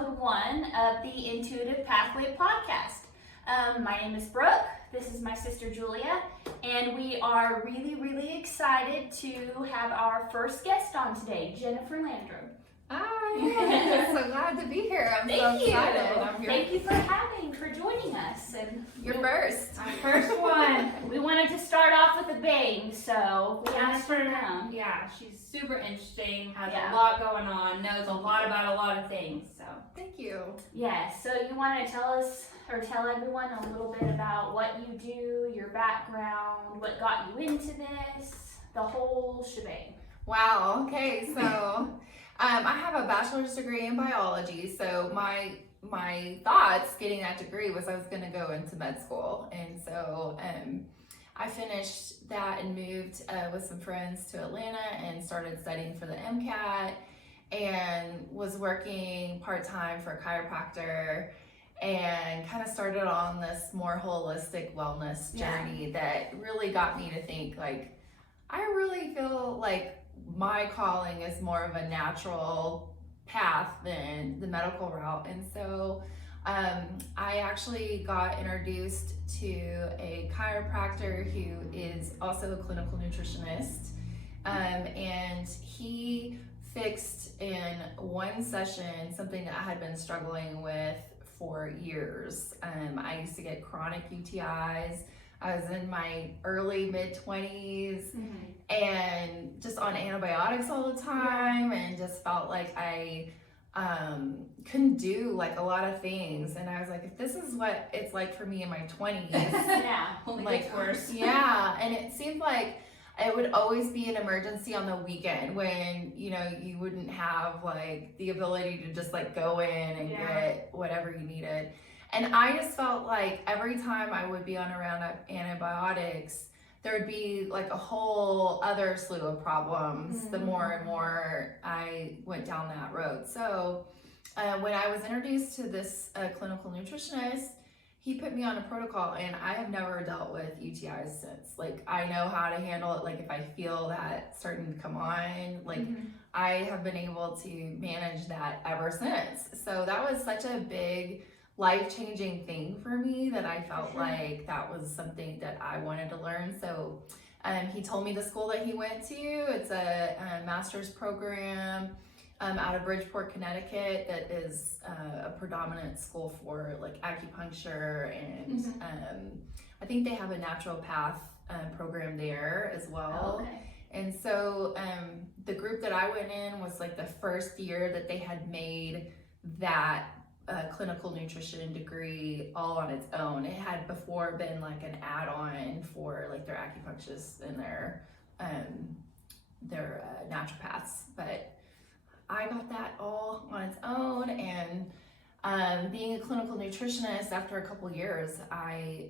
episode 1 of the Intuitive Pathway podcast. My name is Brooke, this is my sister Julia, and we are really excited to have our first guest on today, Jennifer Landram. Hi, I'm so glad to be here. I'm so excited. I'm here. Thank you for joining us. And You're first. Our first one. We wanted to start off with a bang, so we asked her now. Yeah, she's super interesting, has Yeah. a lot going on, knows a lot about a lot of things. So Thank you. Yes, so you want to tell us or tell everyone a little bit about what you do, your background, what got you into this, the whole shebang. Wow. Okay. So, I have a bachelor's degree in biology. So my thoughts getting that degree was I was going to go into med school, and so I finished that and moved with some friends to Atlanta and started studying for the MCAT, and was working part-time for a chiropractor, and kind of started on this more holistic wellness journey that really got me to think, like, I really feel like my calling is more of a natural path than the medical route. And so I actually got introduced to a chiropractor who is also a clinical nutritionist, and he fixed in one session something that I had been struggling with for years. I used to get chronic UTIs. I was in my early mid-20s and just on antibiotics all the time, and just felt like I couldn't do like a lot of things. And I was like, if this is what it's like for me in my 20s, only like gets worse. Yeah, and it seemed like it would always be an emergency on the weekend when, you know, you wouldn't have like the ability to just like go in and get whatever you needed. And I just felt like every time I would be on around antibiotics, there would be like a whole other slew of problems the more and more I went down that road. So when I was introduced to this clinical nutritionist, he put me on a protocol, and I have never dealt with UTIs since. Like, I know how to handle it. Like, if I feel that starting to come on, like I have been able to manage that ever since. So that was such a big life-changing thing for me that I felt like that was something that I wanted to learn. So he told me the school that he went to. It's a master's program out of Bridgeport, Connecticut, that is a predominant school for like acupuncture, and I think they have a naturopath program there as well. And so the group that I went in was like the first year that they had made that clinical nutrition degree all on its own. It had before been like an add-on for like their acupuncturists and their naturopaths, but I got that all on its own. And being a clinical nutritionist, after a couple years, I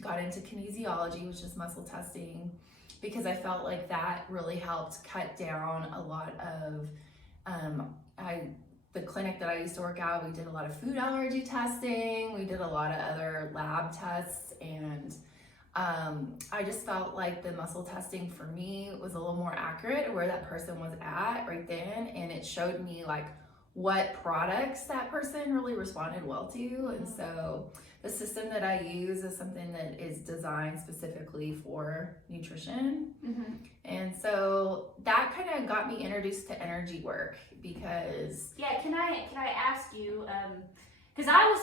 got into kinesiology, which is muscle testing, because I felt like that really helped cut down a lot of the clinic that I used to work at. We did a lot of food allergy testing. We did a lot of other lab tests, and I just felt like the muscle testing for me was a little more accurate where that person was at right then, and it showed me like what products that person really responded well to. And so the system that I use is something that is designed specifically for nutrition. And so that kind of got me introduced to energy work, because can I ask you, because I was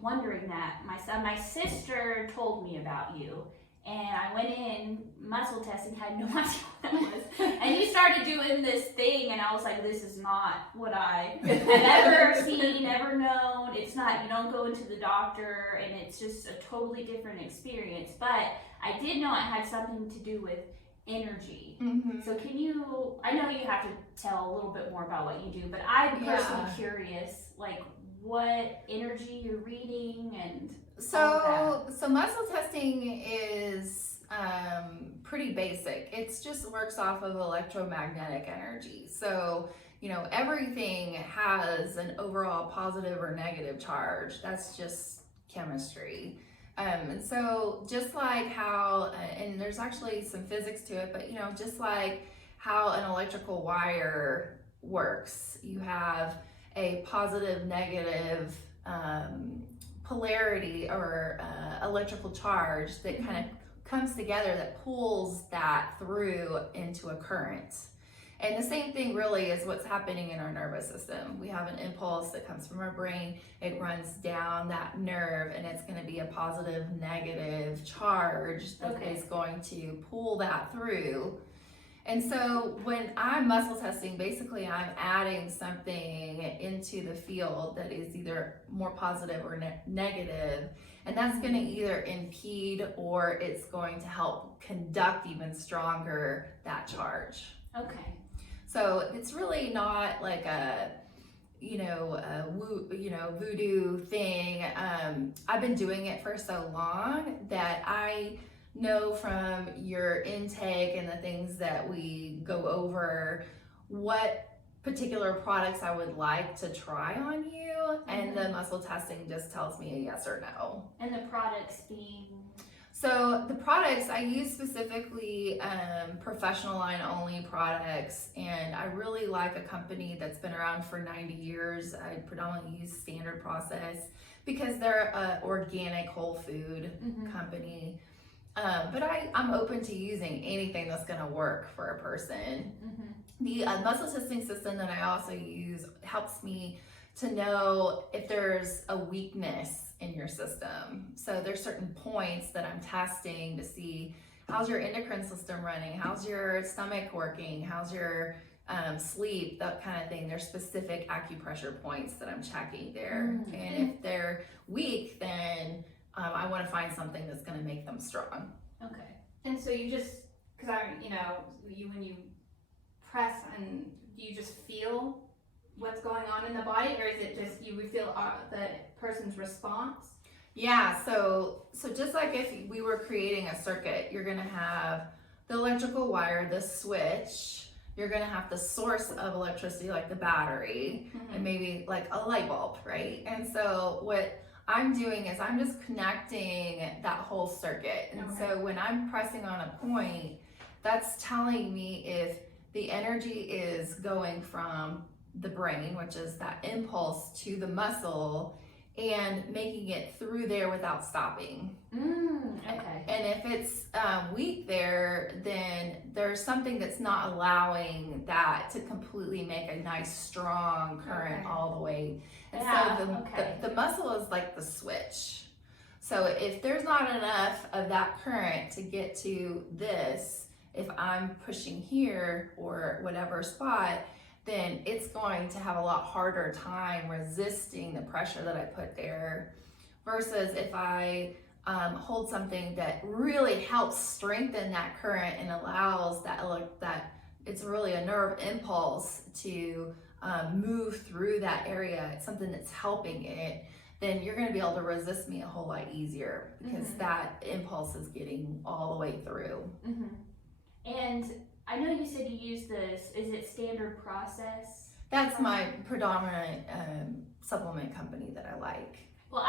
wondering that myself. My sister told me about you, and I went in muscle testing, had no idea what that was, and you started doing this thing, and I was like, this is not what I have ever seen, ever known. It's not, you don't go into the doctor, and it's just a totally different experience. But I did know it had something to do with energy. So can you, I know you have to tell a little bit more about what you do, but I'm personally curious, like what energy you're reading and so muscle testing is pretty basic. It's just works off of electromagnetic energy. So, you know, everything has an overall positive or negative charge. That's just chemistry. And so just like how, and there's actually some physics to it, but you know, just like how an electrical wire works, you have a positive, negative polarity or electrical charge that kind of comes together that pulls that through into a current. And the same thing really is what's happening in our nervous system. We have an impulse that comes from our brain, it runs down that nerve, and it's going to be a positive, negative charge that is going to pull that through. And so when I'm muscle testing, basically I'm adding something into the field that is either more positive or negative, and that's going to either impede or it's going to help conduct even stronger that charge. Okay. So it's really not like a voodoo thing. I've been doing it for so long that I know from your intake and the things that we go over what particular products I would like to try on you, and the muscle testing just tells me a yes or no. And the products being? So the products I use specifically professional line only products, and I really like a company that's been around for 90 years. I predominantly use Standard Process because they're an organic whole food company. But I'm open to using anything that's going to work for a person. The muscle testing system that I also use helps me to know if there's a weakness in your system. So there's certain points that I'm testing to see how's your endocrine system running, how's your stomach working, how's your sleep, that kind of thing. There's specific acupressure points that I'm checking there. And if they're weak, then I want to find something that's going to make them strong. Okay. And so you just, because when you press, and do you just feel what's going on in the body, or is it just you would feel the person's response? Yeah, so just like if we were creating a circuit, you're gonna have the electrical wire, the switch, you're gonna have the source of electricity like the battery, and maybe like a light bulb, right? And so what I'm doing is I'm just connecting that whole circuit. And so when I'm pressing on a point, that's telling me if the energy is going from the brain, which is that impulse, to the muscle, and making it through there without stopping. Okay. And if it's weak there, then there's something that's not allowing that to completely make a nice strong current all the way. And so the muscle is like the switch. So if there's not enough of that current to get to this, if I'm pushing here or whatever spot, then it's going to have a lot harder time resisting the pressure that I put there, versus if I hold something that really helps strengthen that current and allows that it's really a nerve impulse to move through that area. It's something that's helping it. Then you're going to be able to resist me a whole lot easier because that impulse is getting all the way through. And I know you said you use this, is it Standard Process? That's my predominant supplement company that I like. Well,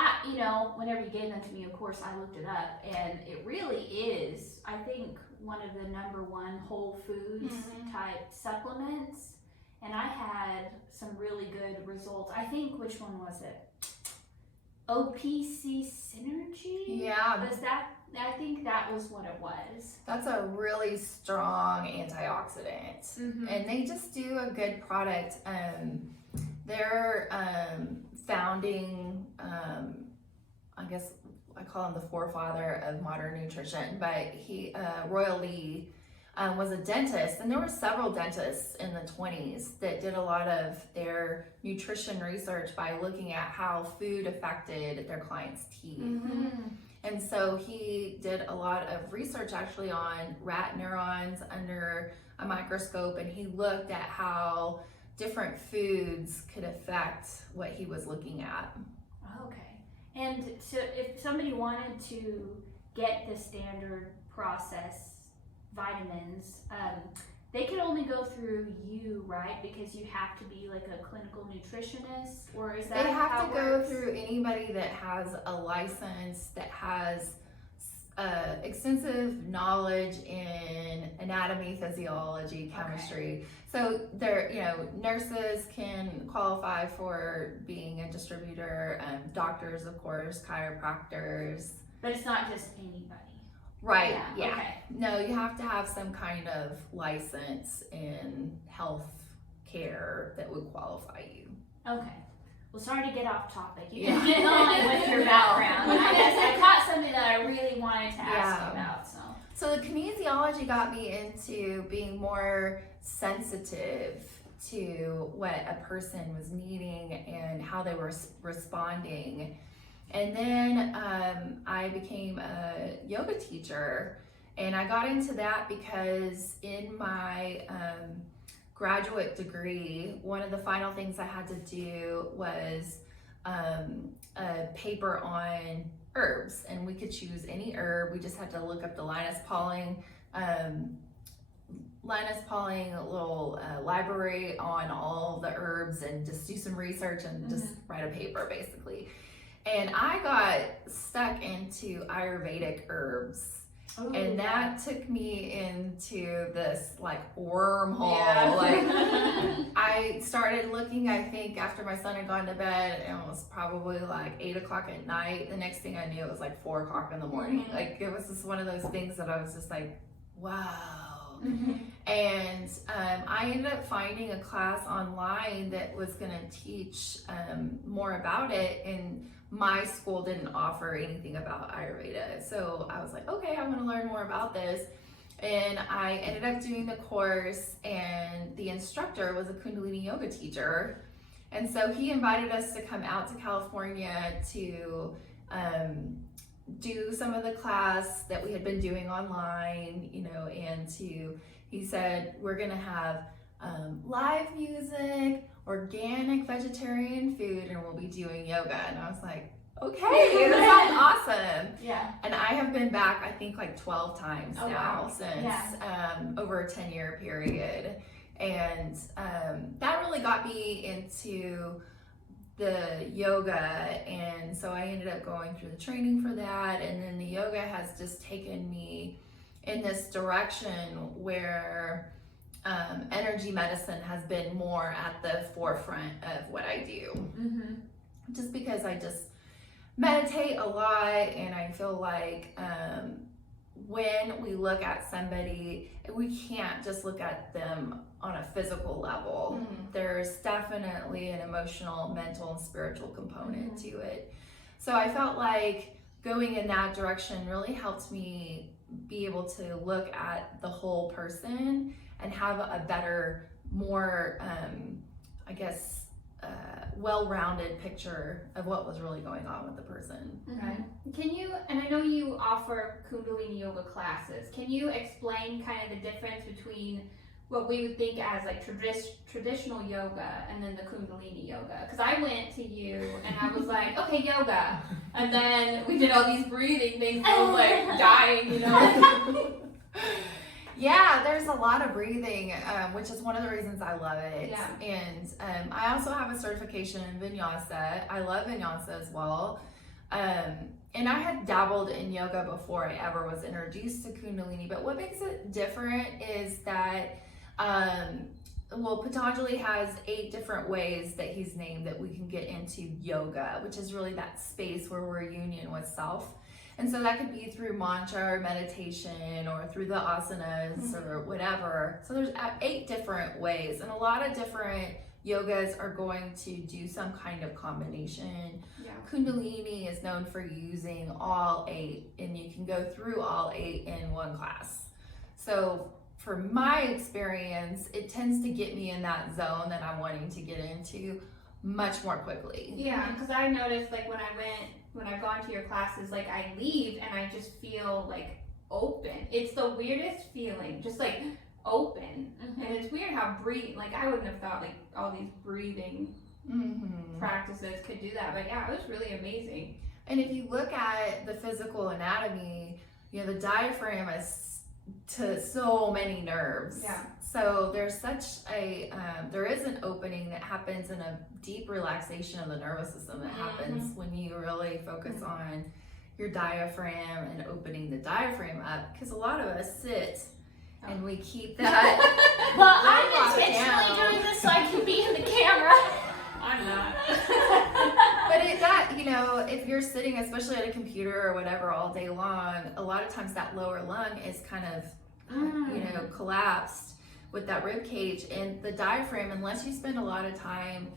whenever you gave them to me, of course, I looked it up, and it really is, I think, one of the #1 whole foods type supplements. And I had some really good results. I think, which one was it? OPC Synergy? Yeah. Was that? I think that was what it was. That's a really strong antioxidant. And they just do a good product. They're founding, I guess I call him the forefather of modern nutrition, but Royal Lee was a dentist, and there were several dentists in the 20s that did a lot of their nutrition research by looking at how food affected their clients' teeth. And so he did a lot of research actually on rat neurons under a microscope, and he looked at how different foods could affect what he was looking at. Okay. And so if somebody wanted to get the Standard Process vitamins, they can only go through you, right? Because you have to be like a clinical nutritionist, or is that they have how to it go works? through anybody that has a license, that has extensive knowledge in a anatomy, physiology, chemistry. So there, nurses can qualify for being a distributor, doctors, of course, chiropractors. But it's not just anybody. Right, yeah. Okay. No, you have to have some kind of license in health care that would qualify you. Okay. Well, sorry to get off topic. You Yeah. can get on with your background. I guess I caught something that I really wanted to ask you about. So the kinesiology got me into being more sensitive to what a person was needing and how they were responding. And then I became a yoga teacher, and I got into that because in my graduate degree, one of the final things I had to do was a paper on herbs, and we could choose any herb. We just had to look up the Linus Pauling little library on all the herbs and just do some research and just write a paper basically. And I got stuck into Ayurvedic herbs. Ooh, and that took me into this like wormhole. Yeah. Like I started looking, I think after my son had gone to bed, and it was probably like 8 o'clock at night. The next thing I knew, it was like 4 o'clock in the morning. Like it was just one of those things that I was just like, wow. And I ended up finding a class online that was going to teach more about it, and my school didn't offer anything about Ayurveda. So I was like, okay, I want to learn more about this. And I ended up doing the course, and the instructor was a Kundalini yoga teacher. And so he invited us to come out to California to do some of the class that we had been doing online, and he said, we're gonna have live music, organic vegetarian food, and we'll be doing yoga. And I was like, okay, that sounds awesome. Yeah. And I have been back, I think like 12 times now wow. since over a 10-year period. And that really got me into the yoga, and so I ended up going through the training for that, and then the yoga has just taken me in this direction where energy medicine has been more at the forefront of what I do. Just because I just meditate a lot, and I feel like when we look at somebody, we can't just look at them on a physical level. There's definitely an emotional, mental, and spiritual component to it. So I felt like going in that direction really helped me be able to look at the whole person and have a better, more, well-rounded picture of what was really going on with the person. Right. Can you, and I know you offer Kundalini yoga classes, can you explain kind of the difference between what we would think as like traditional yoga and then the Kundalini yoga? Because I went to you and I was like, okay, yoga. And then we did all these breathing things and I was like dying, Yeah, there's a lot of breathing, which is one of the reasons I love it. Yeah. And I also have a certification in Vinyasa. I love Vinyasa as well. And I had dabbled in yoga before I ever was introduced to Kundalini. But what makes it different is that, Patanjali has 8 different ways that he's named that we can get into yoga, which is really that space where we're union with self. And so that could be through mantra or meditation or through the asanas or whatever. So there's 8 different ways, and a lot of different yogas are going to do some kind of combination. Yeah. Kundalini is known for using all 8, and you can go through all 8 in one class. So for my experience, it tends to get me in that zone that I'm wanting to get into much more quickly. Yeah, because I noticed like when I've gone to your classes, like I leave and I just feel like open. It's the weirdest feeling, just like open. And it's weird how like I wouldn't have thought like all these breathing practices could do that, but yeah, it was really amazing. And if you look at the physical anatomy, the diaphragm is to so many nerves. Yeah. So there's there is an opening that happens in a deep relaxation of the nervous system that happens when you really focus on your diaphragm and opening the diaphragm up. Because a lot of us sit and we keep that. Well, I'm locked intentionally down. doing this so I can be in the camera. I'm not. But if you're sitting, especially at a computer or whatever all day long, a lot of times that lower lung is kind of, collapsed with that rib cage, and the diaphragm, unless you spend a lot of time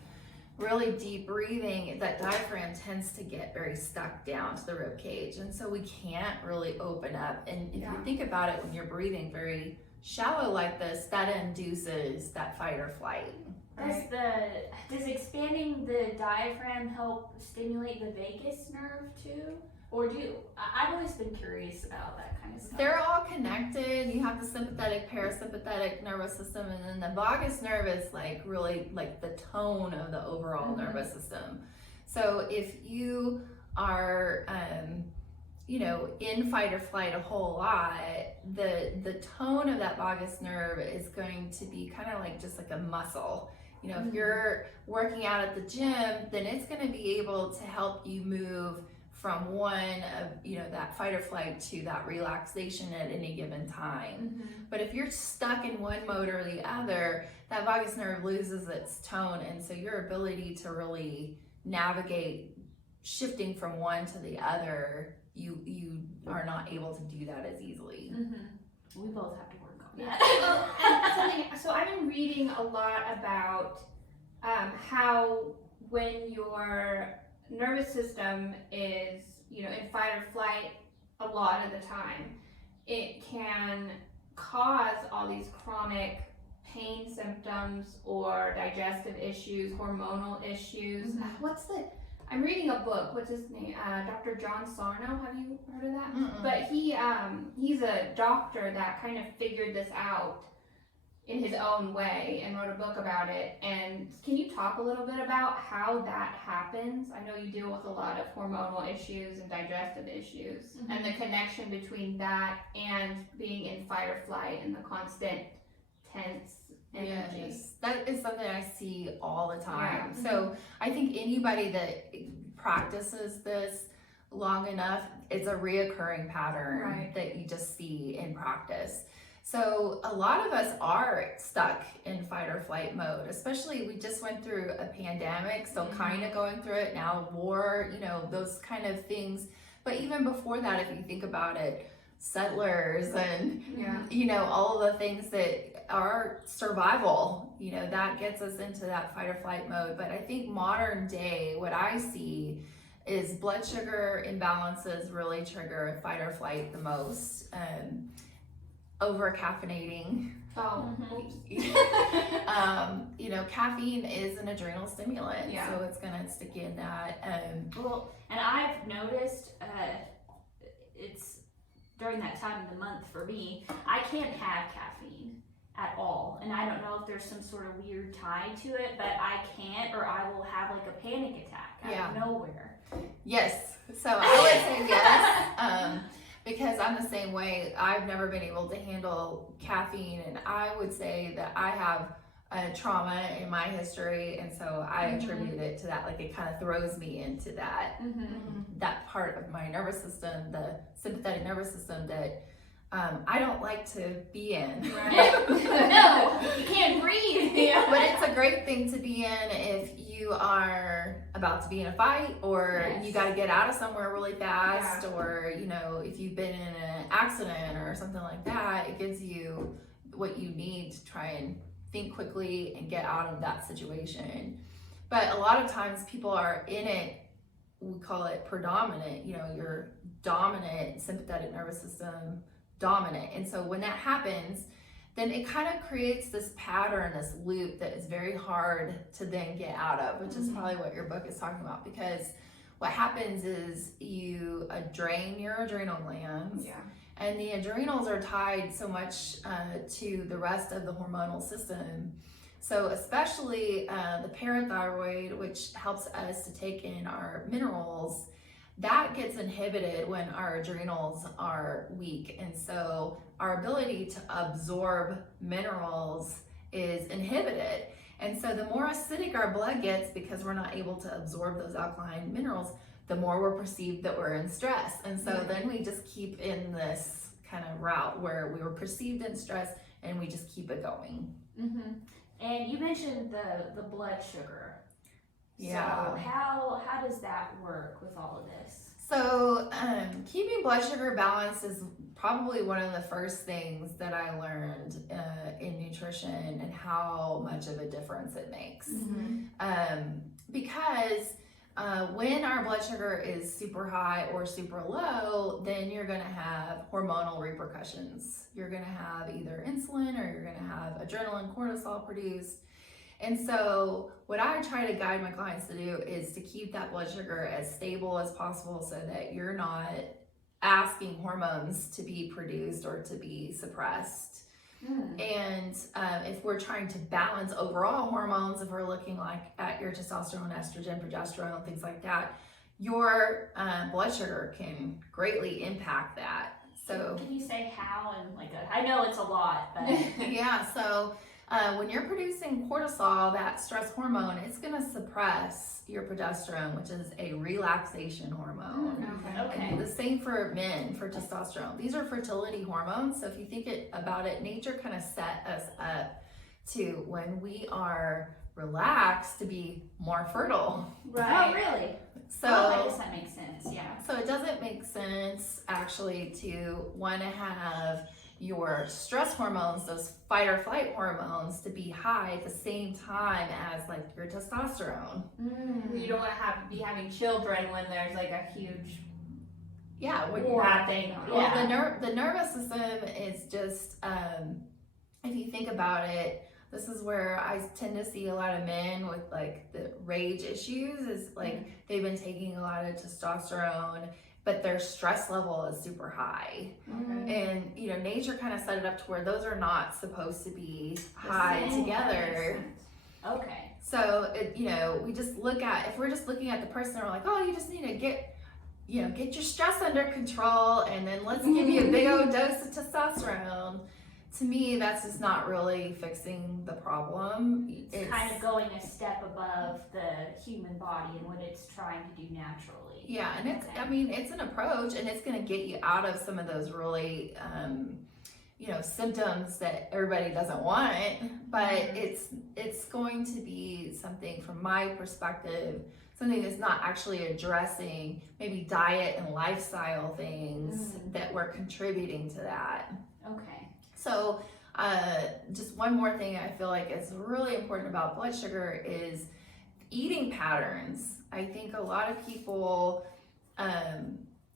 really deep breathing, that diaphragm tends to get very stuck down to the rib cage, and so we can't really open up. And if you think about it, when you're breathing very shallow like this, that induces that fight or flight. Does expanding the diaphragm help stimulate the vagus nerve too? Or I've always been curious about that kind of stuff. They're all connected. You have the sympathetic, parasympathetic nervous system, and then the vagus nerve is really the tone of the overall nervous system. So if you are, in fight or flight a whole lot, the tone of that vagus nerve is going to be kind of just like a muscle. If you're working out at the gym, then it's going to be able to help you move from one of that fight or flight to that relaxation at any given time. But if you're stuck in one mode or the other, that vagus nerve loses its tone, and so your ability to really navigate shifting from one to the other, you are not able to do that as easily. We both have to work on that. So I've been reading a lot about how when your nervous system is, in fight or flight a lot of the time, it can cause all these chronic pain symptoms or digestive issues, hormonal issues. I'm reading a book. What's his name? Dr. John Sarno. Have you heard of that? But he's a doctor that kind of figured this out in his own way and wrote a book about it. And can you talk a little bit about how that happens? I know you deal with a lot of hormonal issues and digestive issues, and the connection between that and being in fight or flight and the constant tense energy. Yes, that is something I see all the time. So I think anybody that practices this long enough, it's a reoccurring pattern that you just see in practice. So a lot of us are stuck in fight or flight mode, especially we just went through a pandemic, so kind of going through it now, war, those kind of things. But even before that, if you think about it, settlers and, all of the things that are survival, that gets us into that fight or flight mode. But I think modern day, what I see is blood sugar imbalances really trigger fight or flight the most. Over caffeinating. Caffeine is an adrenal stimulant, so it's gonna stick in that. And I've noticed it's during that time of the month for me, I can't have caffeine at all, and I don't know if there's some sort of weird tie to it, but I can't, or I will have a panic attack out of nowhere. Yes, so I would say yes. Because I'm the same way. I've never been able to handle caffeine, and I would say that I have a trauma in my history, and so I attribute it to that. It kind of throws me into that that part of my nervous system, the sympathetic nervous system that I don't like to be in. No, you can't breathe. But it's a great thing to be in if you are about to be in a fight, or you got to get out of somewhere really fast, or if you've been in an accident or something like that. It gives you what you need to try and think quickly and get out of that situation. But a lot of times people are in it, we call it predominant, your dominant sympathetic nervous system dominant. And so when that happens, then it kind of creates this pattern, this loop that is very hard to then get out of, which is probably what your book is talking about. Because what happens is you drain your adrenal glands, and the adrenals are tied so much to the rest of the hormonal system. So especially the parathyroid, which helps us to take in our minerals, that gets inhibited when our adrenals are weak. And so our ability to absorb minerals is inhibited. And so the more acidic our blood gets, because we're not able to absorb those alkaline minerals, the more we're perceived that we're in stress. And so then we just keep in this kind of route where we were perceived in stress and we just keep it going. Mm-hmm. And you mentioned the blood sugar. Yeah. So how does that work with all of this? So keeping blood sugar balanced is probably one of the first things that I learned in nutrition, and how much of a difference it makes. Because when our blood sugar is super high or super low, then you're going to have hormonal repercussions. You're going to have either insulin, or you're going to have adrenaline, cortisol produced. And so what I try to guide my clients to do is to keep that blood sugar as stable as possible, so that you're not asking hormones to be produced or to be suppressed. And if we're trying to balance overall hormones, if we're looking like at your testosterone, estrogen, progesterone, things like that, your blood sugar can greatly impact that. So can you say how, and I know it's a lot, but yeah, so when you're producing cortisol, that stress hormone, it's going to suppress your progesterone, which is a relaxation hormone. Okay. And the same for men, for testosterone. These are fertility hormones. So if you think about it, nature kind of set us up to, when we are relaxed, to be more fertile. Right. Oh, really? So I guess that makes sense. Yeah. So it doesn't make sense actually to want to have your stress hormones, those fight or flight hormones, to be high at the same time as like your testosterone. You don't want to be having children when there's like a huge bad thing. Well, the nervous system is just, if you think about it, this is where I tend to see a lot of men with like the rage issues, is like they've been taking a lot of testosterone, but their stress level is super high. And nature kind of set it up to where those are not supposed to be high together. Okay. So we just look at, if we're just looking at the person, we're like, oh, you just need to get your stress under control, and then let's give you a big old dose of testosterone. To me, that's just not really fixing the problem. It's kind of going a step above the human body and what it's trying to do naturally. Yeah, and it's an approach, and it's going to get you out of some of those really, symptoms that everybody doesn't want. But it's going to be something, from my perspective, something that's not actually addressing maybe diet and lifestyle things that were contributing to that. Okay. So just one more thing I feel like is really important about blood sugar is eating patterns. I think a lot of people,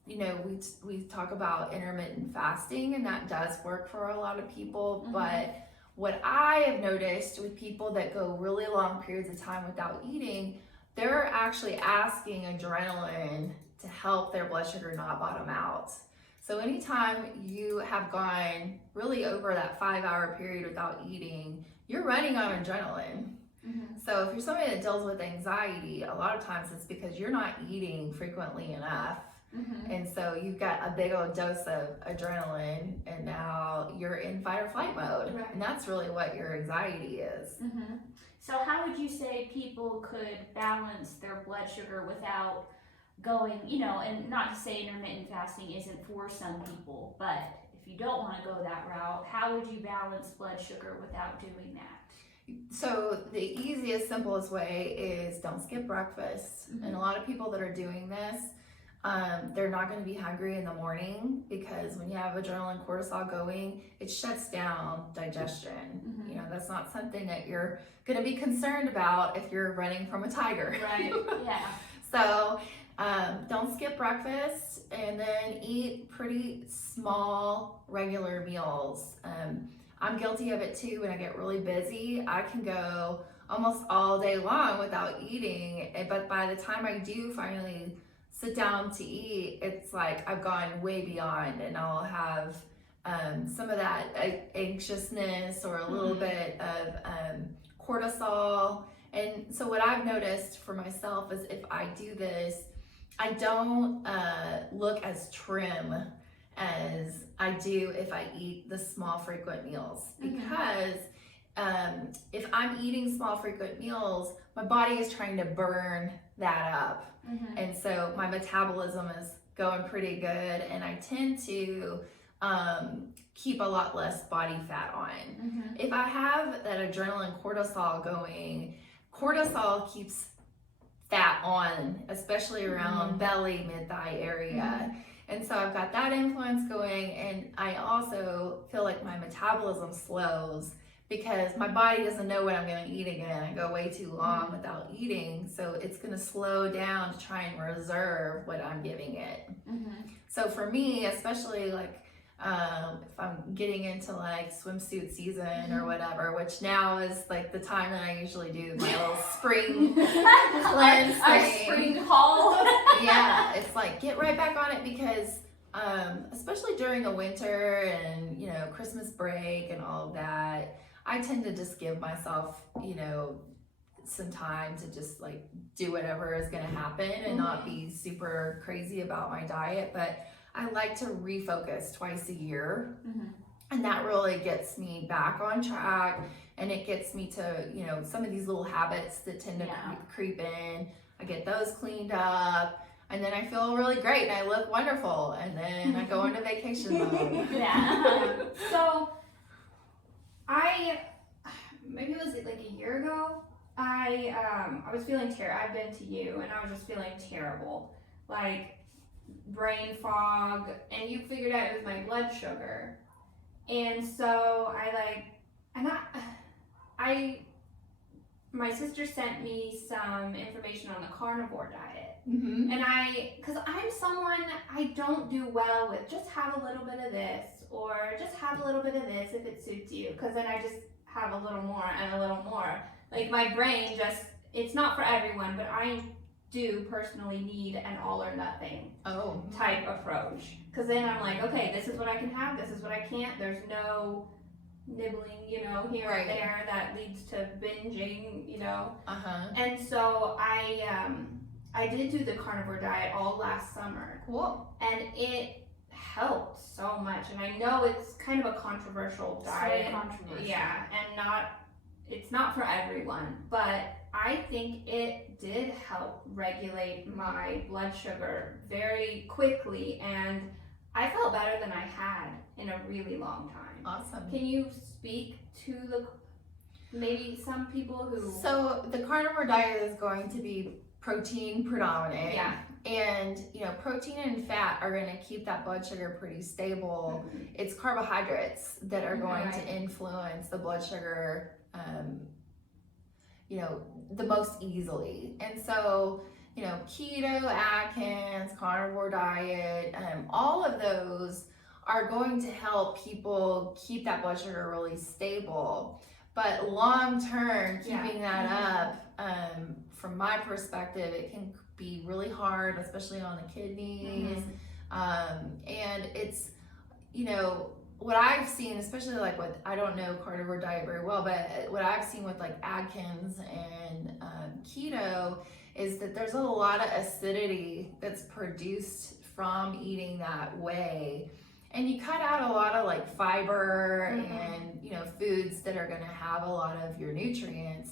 we talk about intermittent fasting, and that does work for a lot of people. But what I have noticed with people that go really long periods of time without eating, they're actually asking adrenaline to help their blood sugar not bottom out. So anytime you have gone really over that 5-hour period without eating, you're running on adrenaline. So if you're somebody that deals with anxiety, a lot of times it's because you're not eating frequently enough. And so you've got a big old dose of adrenaline, and now you're in fight or flight mode. Right. And that's really what your anxiety is. So how would you say people could balance their blood sugar without going, and not to say intermittent fasting isn't for some people, but if you don't want to go that route, how would you balance blood sugar without doing that? So the easiest, simplest way is don't skip breakfast. And a lot of people that are doing this, they're not going to be hungry in the morning, because when you have adrenaline, cortisol going, it shuts down digestion. That's not something that you're going to be concerned about if you're running from a tiger. Right. Yeah. So don't skip breakfast, and then eat pretty small, regular meals. I'm guilty of it too. When I get really busy, I can go almost all day long without eating, but by the time I do finally sit down to eat, it's like I've gone way beyond, and I'll have some of that anxiousness or a little bit of cortisol. And so what I've noticed for myself is, if I do this, I don't look as trim as I do if I eat the small frequent meals, because if I'm eating small frequent meals, my body is trying to burn that up. And so my metabolism is going pretty good, and I tend to keep a lot less body fat on. Mm-hmm. If I have that adrenaline cortisol going, cortisol keeps fat on, especially around belly, mid-thigh area. And so I've got that influence going, and I also feel like my metabolism slows because my body doesn't know when I'm going to eat again. I go way too long without eating, so it's going to slow down to try and reserve what I'm giving it. So for me, especially like if I'm getting into like swimsuit season or whatever, which now is like the time that I usually do my little spring cleanse Our thing. spring haul. Yeah, it's like get right back on it because especially during the winter and Christmas break and all of that, I tend to just give myself some time to just like do whatever is going to happen and not be super crazy about my diet. But I like to refocus twice a year, and that really gets me back on track, and it gets me to some of these little habits that tend to creep in. I get those cleaned up, and then I feel really great and I look wonderful, and then I go into vacation mode. So maybe it was like a year ago, I was feeling terrible. I've been to you and I was just feeling terrible, like brain fog, and you figured out it was my blood sugar. And so my sister sent me some information on the Carnivore Diet. And because I'm someone, I don't do well with just have a little bit of this or just have a little bit of this if it suits you, because then I just have a little more and a little more. Like my brain it's not for everyone, but I do personally need an all or nothing type approach, because then I'm like, okay, this is what I can have, this is what I can't. There's no nibbling, here and there that leads to binging, And so I did do the Carnivore Diet all last summer. Cool. And it helped so much. And I know it's kind of a controversial diet. Very controversial. Yeah, and it's not for everyone, but I think it did help regulate my blood sugar very quickly, and I felt better than I had in a really long time. Awesome. Can you speak to maybe some people who... So the Carnivore Diet is going to be protein predominant. Yeah. And, protein and fat are going to keep that blood sugar pretty stable. It's carbohydrates that are going to influence the blood sugar, the most easily. And so, keto, Atkins, Carnivore Diet, all of those are going to help people keep that blood sugar really stable. But long term, keeping that up, from my perspective, it can be really hard, especially on the kidneys. And it's, what I've seen, especially like with, I don't know Carnivore Diet very well, but what I've seen with like Atkins and keto is that there's a lot of acidity that's produced from eating that way. And you cut out a lot of like fiber and, foods that are going to have a lot of your nutrients,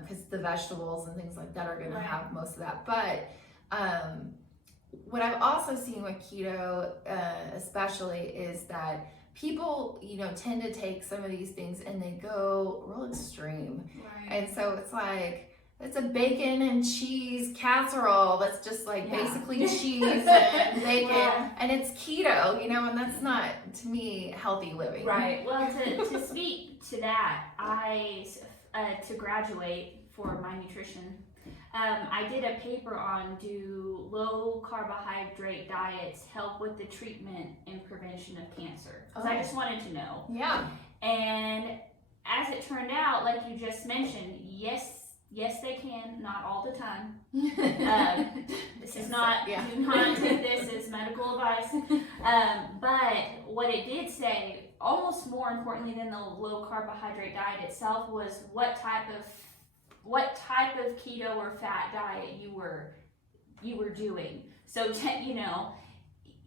because the vegetables and things like that are going to have most of that. But what I've also seen with keto, especially, is that people, tend to take some of these things and they go real extreme. And so it's like, it's a bacon and cheese casserole that's just like basically cheese and bacon, and it's keto, and that's not, to me, healthy living. Right. Well, to speak to that, to graduate for my nutrition, I did a paper on do low carbohydrate diets help with the treatment and prevention of cancer? Because I just wanted to know. Yeah. And as it turned out, like you just mentioned, yes, they can, not all the time. This is not, do not take this as medical advice. But what it did say, almost more importantly than the low carbohydrate diet itself, was what type of keto or fat diet you were doing. So,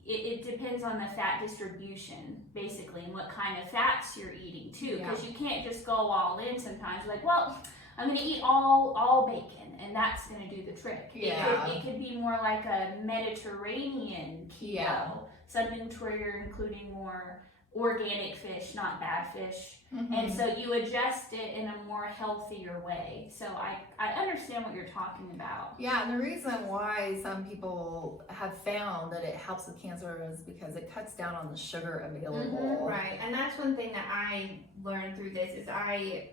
it depends on the fat distribution, basically, and what kind of fats you're eating, too. Because you can't just go all in sometimes. Like, well, I'm going to eat all bacon, and that's going to do the trick. Yeah. It could be more like a Mediterranean keto some things where you're including more organic fish, not bad fish. Mm-hmm. And so you adjust it in a more healthier way. So I understand what you're talking about. Yeah, and the reason why some people have found that it helps with cancer is because it cuts down on the sugar available. Right, and that's one thing that I learned through this is I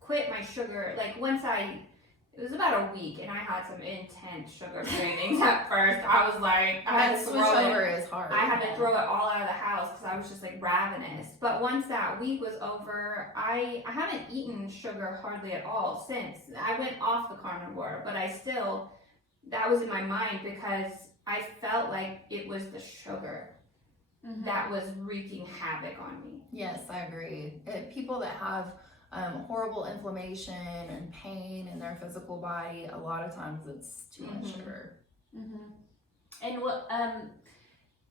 quit my sugar, like it was about a week and I had some intense sugar cravings at first. I was like, I had to Switch throw it. over is hard. I had to throw it all out of the house because I was just like ravenous. But once that week was over, I haven't eaten sugar hardly at all since. I went off the carnivore, but that was in my mind because I felt like it was the sugar that was wreaking havoc on me. Yes, I agree. People that have horrible inflammation and pain in their physical body, a lot of times it's too much sugar. And what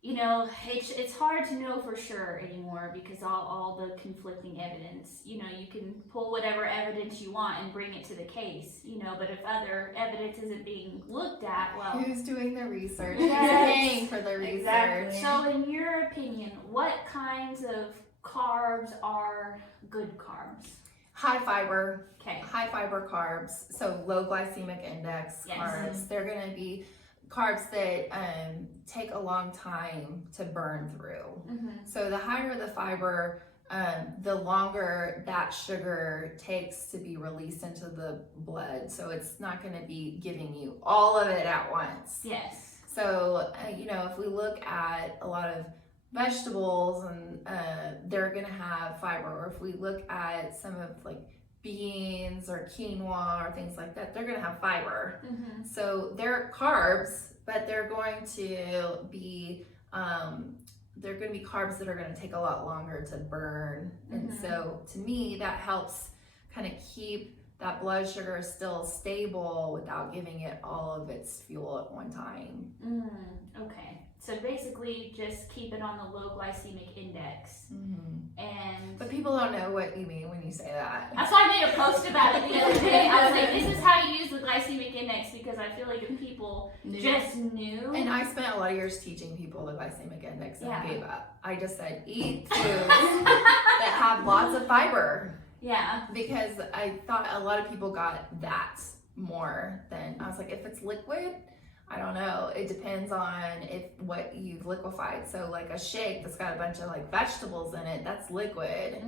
you know, it's hard to know for sure anymore because all the conflicting evidence. You know, you can pull whatever evidence you want and bring it to the case, you know, but if other evidence isn't being looked at, well, who's doing the research? Yes. Who's paying for the research? Exactly. So in your opinion, what kinds of carbs are good carbs? High fiber Okay. carbs, so low glycemic index Yes. carbs. They're going to be carbs that take a long time to burn through. So the higher the fiber, the longer that sugar takes to be released into the blood. So it's not going to be giving you all of it at once. Yes. So, you know, if we look at a lot of vegetables and they're going to have fiber, or if we look at some of like beans or quinoa or things like that, they're going to have fiber. So they're carbs, but they're going to be carbs that are going to take a lot longer to burn. And so to me, that helps kind of keep that blood sugar still stable without giving it all of its fuel at one time. Okay. So basically just keep it on the low glycemic index. But people don't know what you mean when you say that. That's why I made a post about it the other day. I was like, this is how you use the glycemic index because I feel like if people just knew. And I spent a lot of years teaching people the glycemic index and I gave up. I just said, eat foods that have lots of fiber. Yeah. Because I thought a lot of people got that more than, I was like, if it's liquid, I don't know. It depends on what you've liquefied. So like a shake that's got a bunch of like vegetables in it, that's liquid.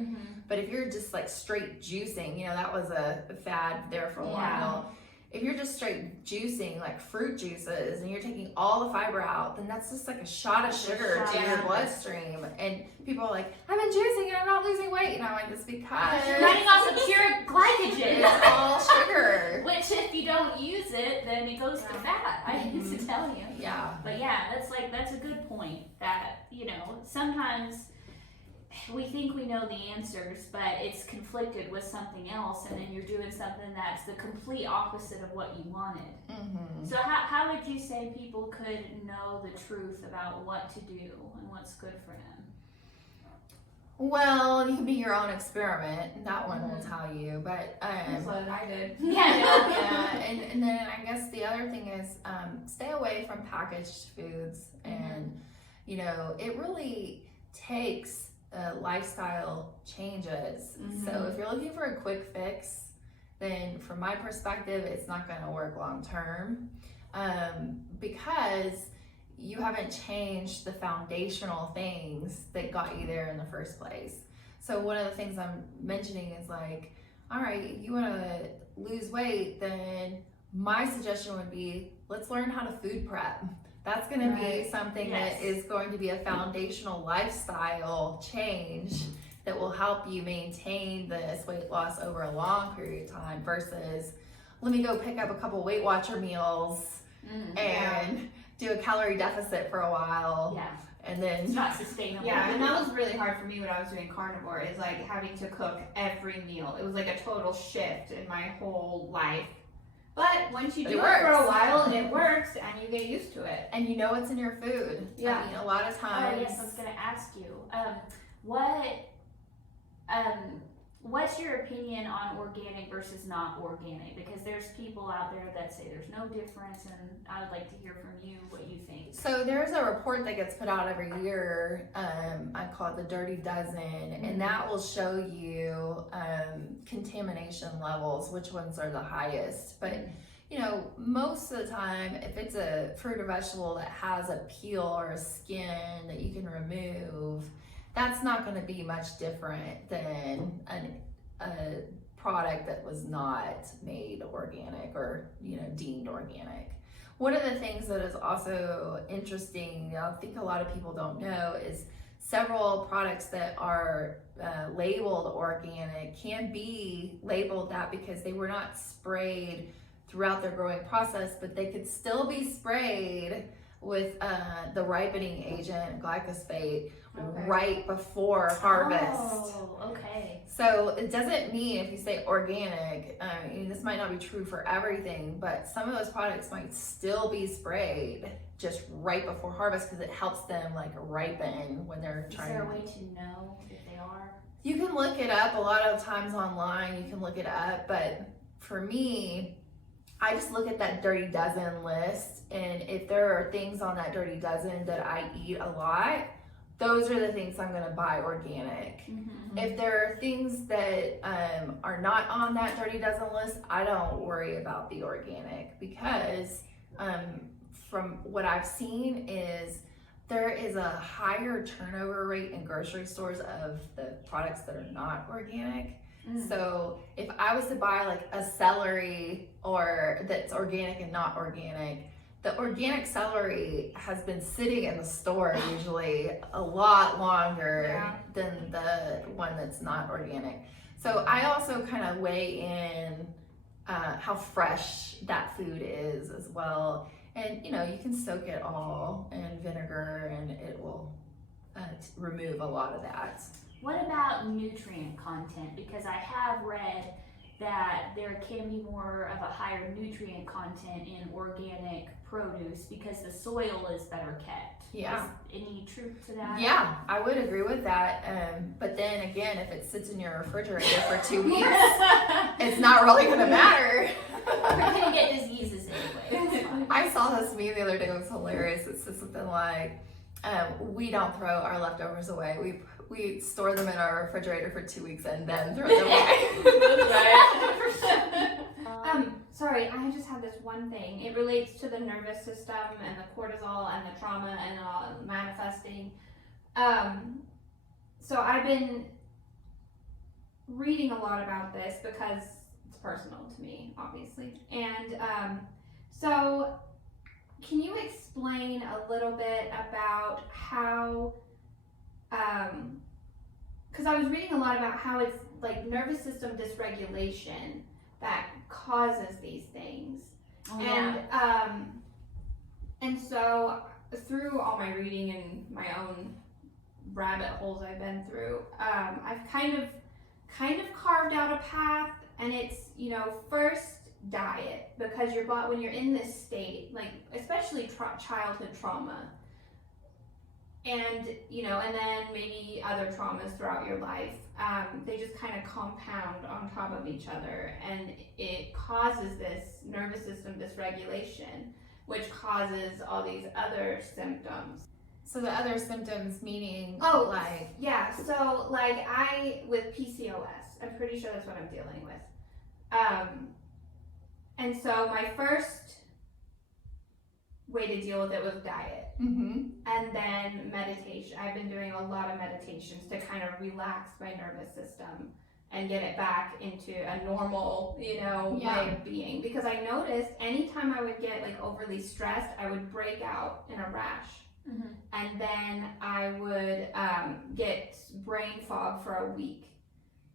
But if you're just like straight juicing, you know, that was a fad there for a while. If you're just straight juicing like fruit juices and you're taking all the fiber out, then that's just like a shot of sugar to your bloodstream. And people are like, I've been juicing and I'm not losing weight. And I'm like, it's because you're running off of pure glycogen. It's all sugar. Which if you don't use it, then it goes to fat. I used to tell you. Yeah. But yeah, that's a good point that, you know, sometimes we think we know the answers, but it's conflicted with something else, and then you're doing something that's the complete opposite of what you wanted. So how would you say people could know the truth about what to do and what's good for them? Well, you can be your own experiment. That one will tell you. But That's what I did. yeah. And then I guess the other thing is stay away from packaged foods. And, you know, it really takes lifestyle changes. So if you're looking for a quick fix, then from my perspective, it's not going to work long term because you haven't changed the foundational things that got you there in the first place. So one of the things I'm mentioning is like, all right, if you want to lose weight, then my suggestion would be let's learn how to food prep. That's going to be something that is going to be a foundational lifestyle change that will help you maintain this weight loss over a long period of time versus let me go pick up a couple Weight Watcher meals and do a calorie deficit for a while. Yeah. And then it's not sustainable. Yeah, and that was really hard for me when I was doing carnivore is like having to cook every meal. It was like a total shift in my whole life. But once you do it for a while, it works and you get used to it. And you know what's in your food. Yeah. I mean, a lot of times. Oh, yes, I was going to ask you, what's your opinion on organic versus not organic? Because there's people out there that say there's no difference, and I would like to hear from you what you think. So there's a report that gets put out every year. I call it the Dirty Dozen, and that will show you contamination levels, which ones are the highest. But you know, most of the time, if it's a fruit or vegetable that has a peel or a skin that you can remove, that's not going to be much different than a product that was not made organic or, you know, deemed organic. One of the things that is also interesting, I think a lot of people don't know, is several products that are labeled organic can be labeled that because they were not sprayed throughout their growing process, but they could still be sprayed with the ripening agent, glyphosate, right before harvest. Oh, okay. So it doesn't mean if you say organic, this might not be true for everything, but some of those products might still be sprayed just right before harvest because it helps them like ripen when they're trying. Is there a way to know if they are? You can look it up. A lot of times online you can look it up, but for me, I just look at that Dirty Dozen list, and if there are things on that Dirty Dozen that I eat a lot, those are the things I'm going to buy organic. If there are things that are not on that Dirty Dozen list, I don't worry about the organic because from what I've seen is there is a higher turnover rate in grocery stores of the products that are not organic. So if I was to buy like a celery or that's organic and not organic, the organic celery has been sitting in the store usually a lot longer than the one that's not organic. So I also kind of weigh in how fresh that food is as well. And you know, you can soak it all in vinegar and it will remove a lot of that. What about nutrient content? Because I have read that there can be more of a higher nutrient content in organic produce because the soil is better kept. Yeah. Is any truth to that? Yeah, I would agree with that. But then again, if it sits in your refrigerator for 2 weeks, it's not really going to matter. You're going to get diseases anyway. I saw this meme the other day. It was hilarious. It said something like, we don't throw our leftovers away. We store them in our refrigerator for 2 weeks and then throw them away. Sorry, I just have this one thing. It relates to the nervous system and the cortisol and the trauma and all manifesting. So I've been reading a lot about this because it's personal to me, obviously. And so can you explain a little bit about how, because I was reading a lot about how it's like nervous system dysregulation that causes these things. And so through all my reading and my own rabbit holes I've been through, I've kind of carved out a path, and it's, you know, first diet, because your body, when you're in this state, like especially childhood trauma, and you know, and then maybe other traumas throughout your life, they just kind of compound on top of each other, and it causes this nervous system dysregulation, which causes all these other symptoms. So the other symptoms meaning so like with PCOS, I'm pretty sure that's what I'm dealing with. And so my first way to deal with it was diet. And then meditation. I've been doing a lot of meditations to kind of relax my nervous system and get it back into a normal, you know, way of being. Because I noticed anytime I would get like overly stressed, I would break out in a rash. And then I would get brain fog for a week,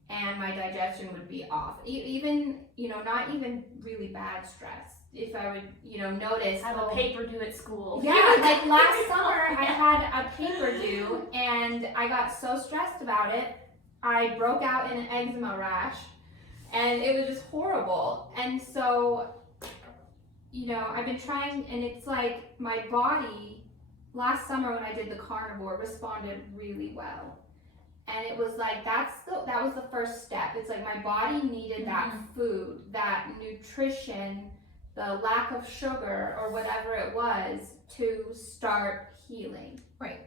and my digestion would be off. Even, you know, not even really bad stress. If I would, you know, notice. Have a paper due at school. Yeah, like last summer I had a paper due, and I got so stressed about it, I broke out in an eczema rash, and it was just horrible. And so, you know, I've been trying, and it's like my body, last summer when I did the carnivore, responded really well. And it was like, that was the first step. It's like my body needed that food, that nutrition, the lack of sugar or whatever it was to start healing. Right.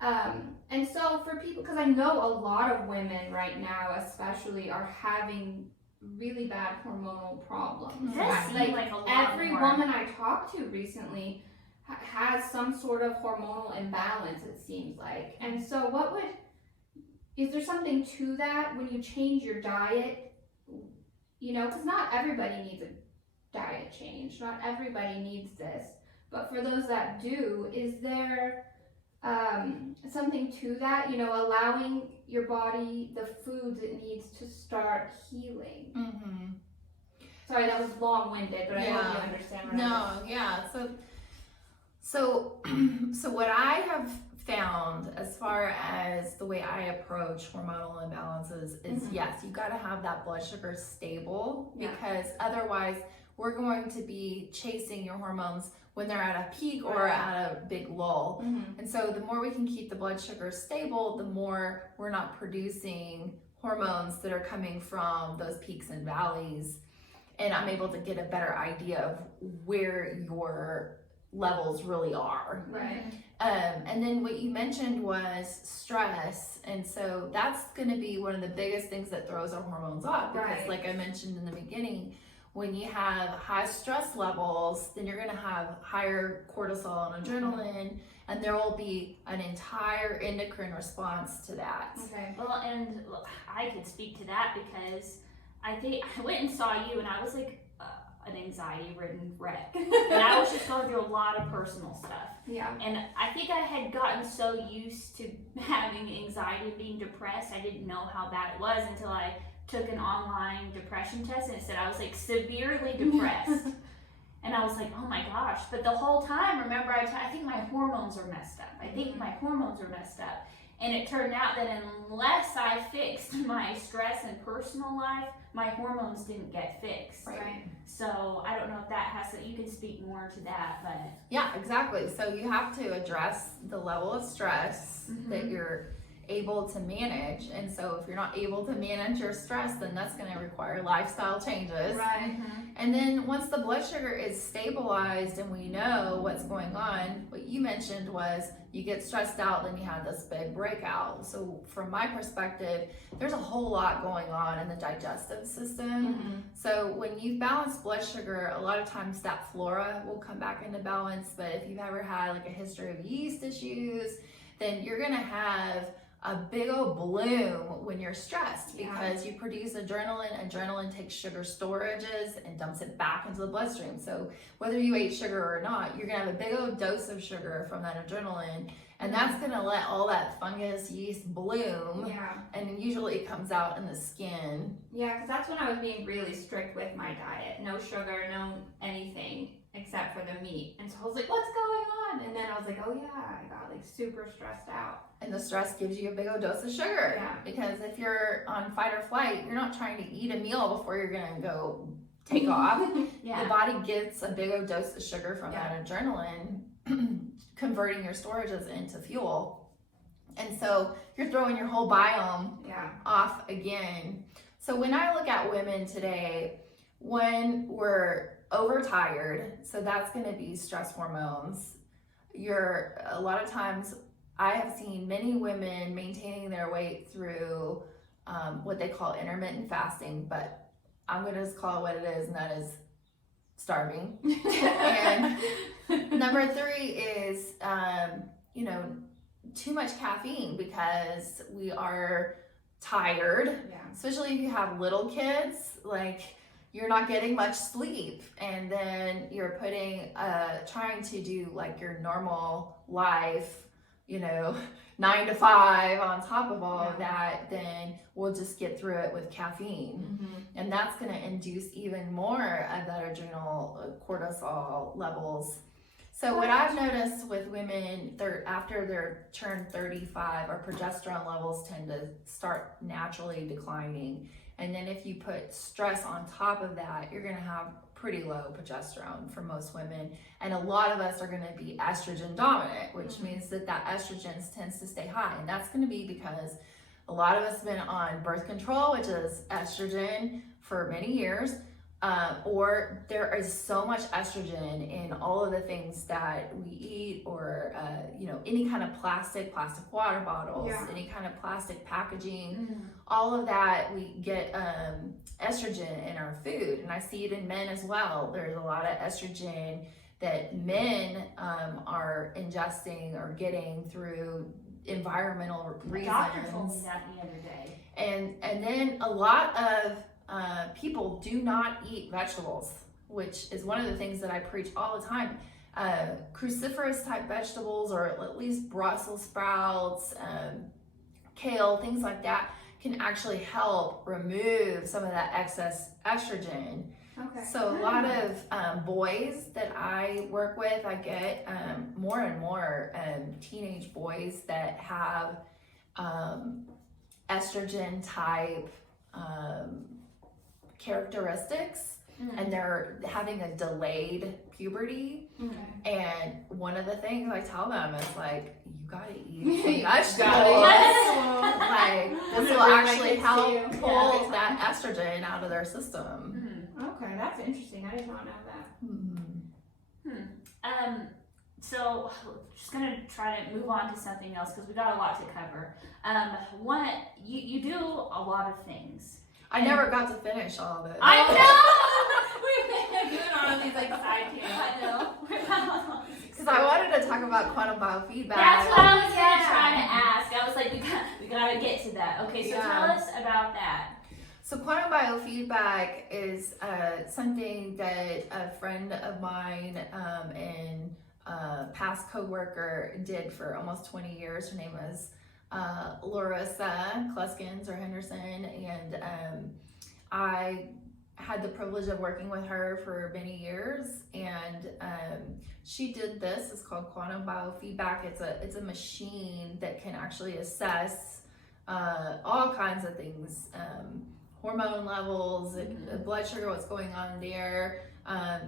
And so for people, because I know a lot of women right now especially are having really bad hormonal problems. It does seem like a lot every more. woman I talked to recently has some sort of hormonal imbalance, it seems like. And so is there something to that when you change your diet? You know, because not everybody needs a diet change. Not everybody needs this. But for those that do, is there something to that? You know, allowing your body the foods it needs to start healing. Mm-hmm. Sorry, that was long-winded, but I hope you understand what I'm saying. So what I have found as far as the way I approach hormonal imbalances is yes, you got to have that blood sugar stable, because otherwise we're going to be chasing your hormones when they're at a peak or at a big lull. And so the more we can keep the blood sugar stable, the more we're not producing hormones that are coming from those peaks and valleys. And I'm able to get a better idea of where your levels really are. Right. And then what you mentioned was stress. And so that's going to be one of the biggest things that throws our hormones off. Because like I mentioned in the beginning, when you have high stress levels, then you're going to have higher cortisol and adrenaline, and there will be an entire endocrine response to that. Okay. Well, and I can speak to that because I think I went and saw you, and I was like an anxiety-ridden wreck, and I was just going through a lot of personal stuff. Yeah. And I think I had gotten so used to having anxiety and being depressed, I didn't know how bad it was until I took an online depression test, and it said I was like severely depressed. And I was like, oh my gosh. But the whole time, remember, I think my hormones are messed up. I think my hormones are messed up. And it turned out that unless I fixed my stress and personal life, my hormones didn't get fixed. Right. So I don't know if that has to, you can speak more to that, but. Yeah, exactly. So you have to address the level of stress that you're able to manage. And so if you're not able to manage your stress, then that's going to require lifestyle changes. Right. And then once the blood sugar is stabilized and we know what's going on, what you mentioned was you get stressed out, then you have this big breakout. So from my perspective, there's a whole lot going on in the digestive system. So when you balance blood sugar, a lot of times that flora will come back into balance. But if you've ever had like a history of yeast issues, then you're going to have a big old bloom when you're stressed because you produce adrenaline. Adrenaline takes sugar storages and dumps it back into the bloodstream. So whether you ate sugar or not, you're gonna have a big old dose of sugar from that adrenaline, and that's gonna let all that fungus, yeast bloom. And usually it comes out in the skin. Yeah, because that's when I was being really strict with my diet. No sugar, no anything except for the meat. And so I was like, what's going on? And then I was like, oh yeah, I got like super stressed out. And the stress gives you a big old dose of sugar. Because if you're on fight or flight, you're not trying to eat a meal before you're gonna go take off. The body gets a big old dose of sugar from that adrenaline, converting your storages into fuel. And so you're throwing your whole biome off again. So when I look at women today, when we're overtired, so that's going to be stress hormones. A lot of times I have seen many women maintaining their weight through what they call intermittent fasting, but I'm going to just call it what it is, and that is starving. And number 3 is, too much caffeine, because we are tired, especially if you have little kids. Like, you're not getting much sleep, and then you're trying to do like your normal life, 9 to 5 on top of all of that, then we'll just get through it with caffeine. And that's going to induce even more of that adrenal cortisol levels. So what I've noticed with women, after they're turned 35, our progesterone levels tend to start naturally declining. And then if you put stress on top of that, you're going to have pretty low progesterone for most women. And a lot of us are going to be estrogen dominant, which means that estrogen tends to stay high. And that's going to be because A lot of us have been on birth control, which is estrogen, for many years. Or there is so much estrogen in all of the things that we eat, or any kind of plastic water bottles, any kind of plastic packaging, all of that, we get estrogen in our food. And I see it in men as well. There's a lot of estrogen that men are ingesting or getting through environmental reasons. My doctor told me that the other day. And then a lot of people do not eat vegetables, which is one of the things that I preach all the time. Cruciferous type vegetables, or at least Brussels sprouts, kale, things like that, can actually help remove some of that excess estrogen. Okay. So a lot of boys that I work with, I get more and more teenage boys that have estrogen type characteristics, and they're having a delayed puberty. And one of the things I tell them is like, you gotta eat vegetables. Like, this will actually help pull that estrogen out of their system. Okay, that's interesting. I did not know that. So just gonna try to move on to something else because we got a lot to cover. One, you do a lot of things. I never got to finish all of it. I know. We've been doing all of these like side tangents. I know. Because I wanted to talk about quantum biofeedback. That's what I was gonna try to ask. I was like, we gotta get to that. Okay, so tell us about that. So quantum biofeedback is something that a friend of mine and past co-worker did for almost 20 years. Her name was Larissa Kluskins or Henderson, and I had the privilege of working with her for many years, and she did this. It's called quantum biofeedback. It's a machine that can actually assess all kinds of things, hormone levels, blood sugar, what's going on there.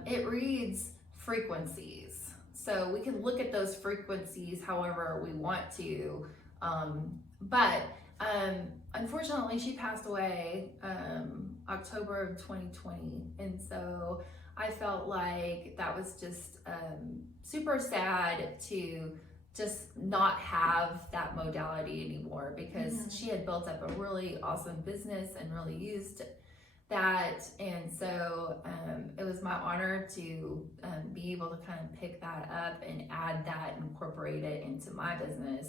It reads frequencies, so we can look at those frequencies however we want to. But unfortunately, she passed away October of 2020, and so I felt like that was just super sad to just not have that modality anymore, because she had built up a really awesome business and really used that. And so it was my honor to be able to kind of pick that up and add that and incorporate it into my business.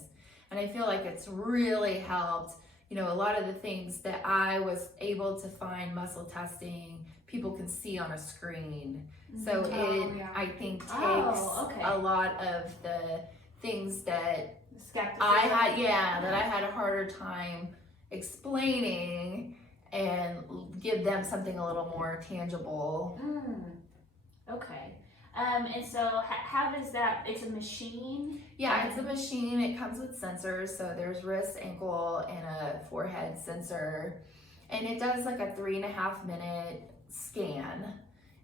And I feel like it's really helped, a lot of the things that I was able to find muscle testing, people can see on a screen. So I think takes a lot of the things that I had a harder time explaining, and give them something a little more tangible. Okay. And so how does that, it's a machine? Yeah, it's a machine. It comes with sensors. So there's wrist, ankle, and a forehead sensor. And it does like a 3.5 minute scan.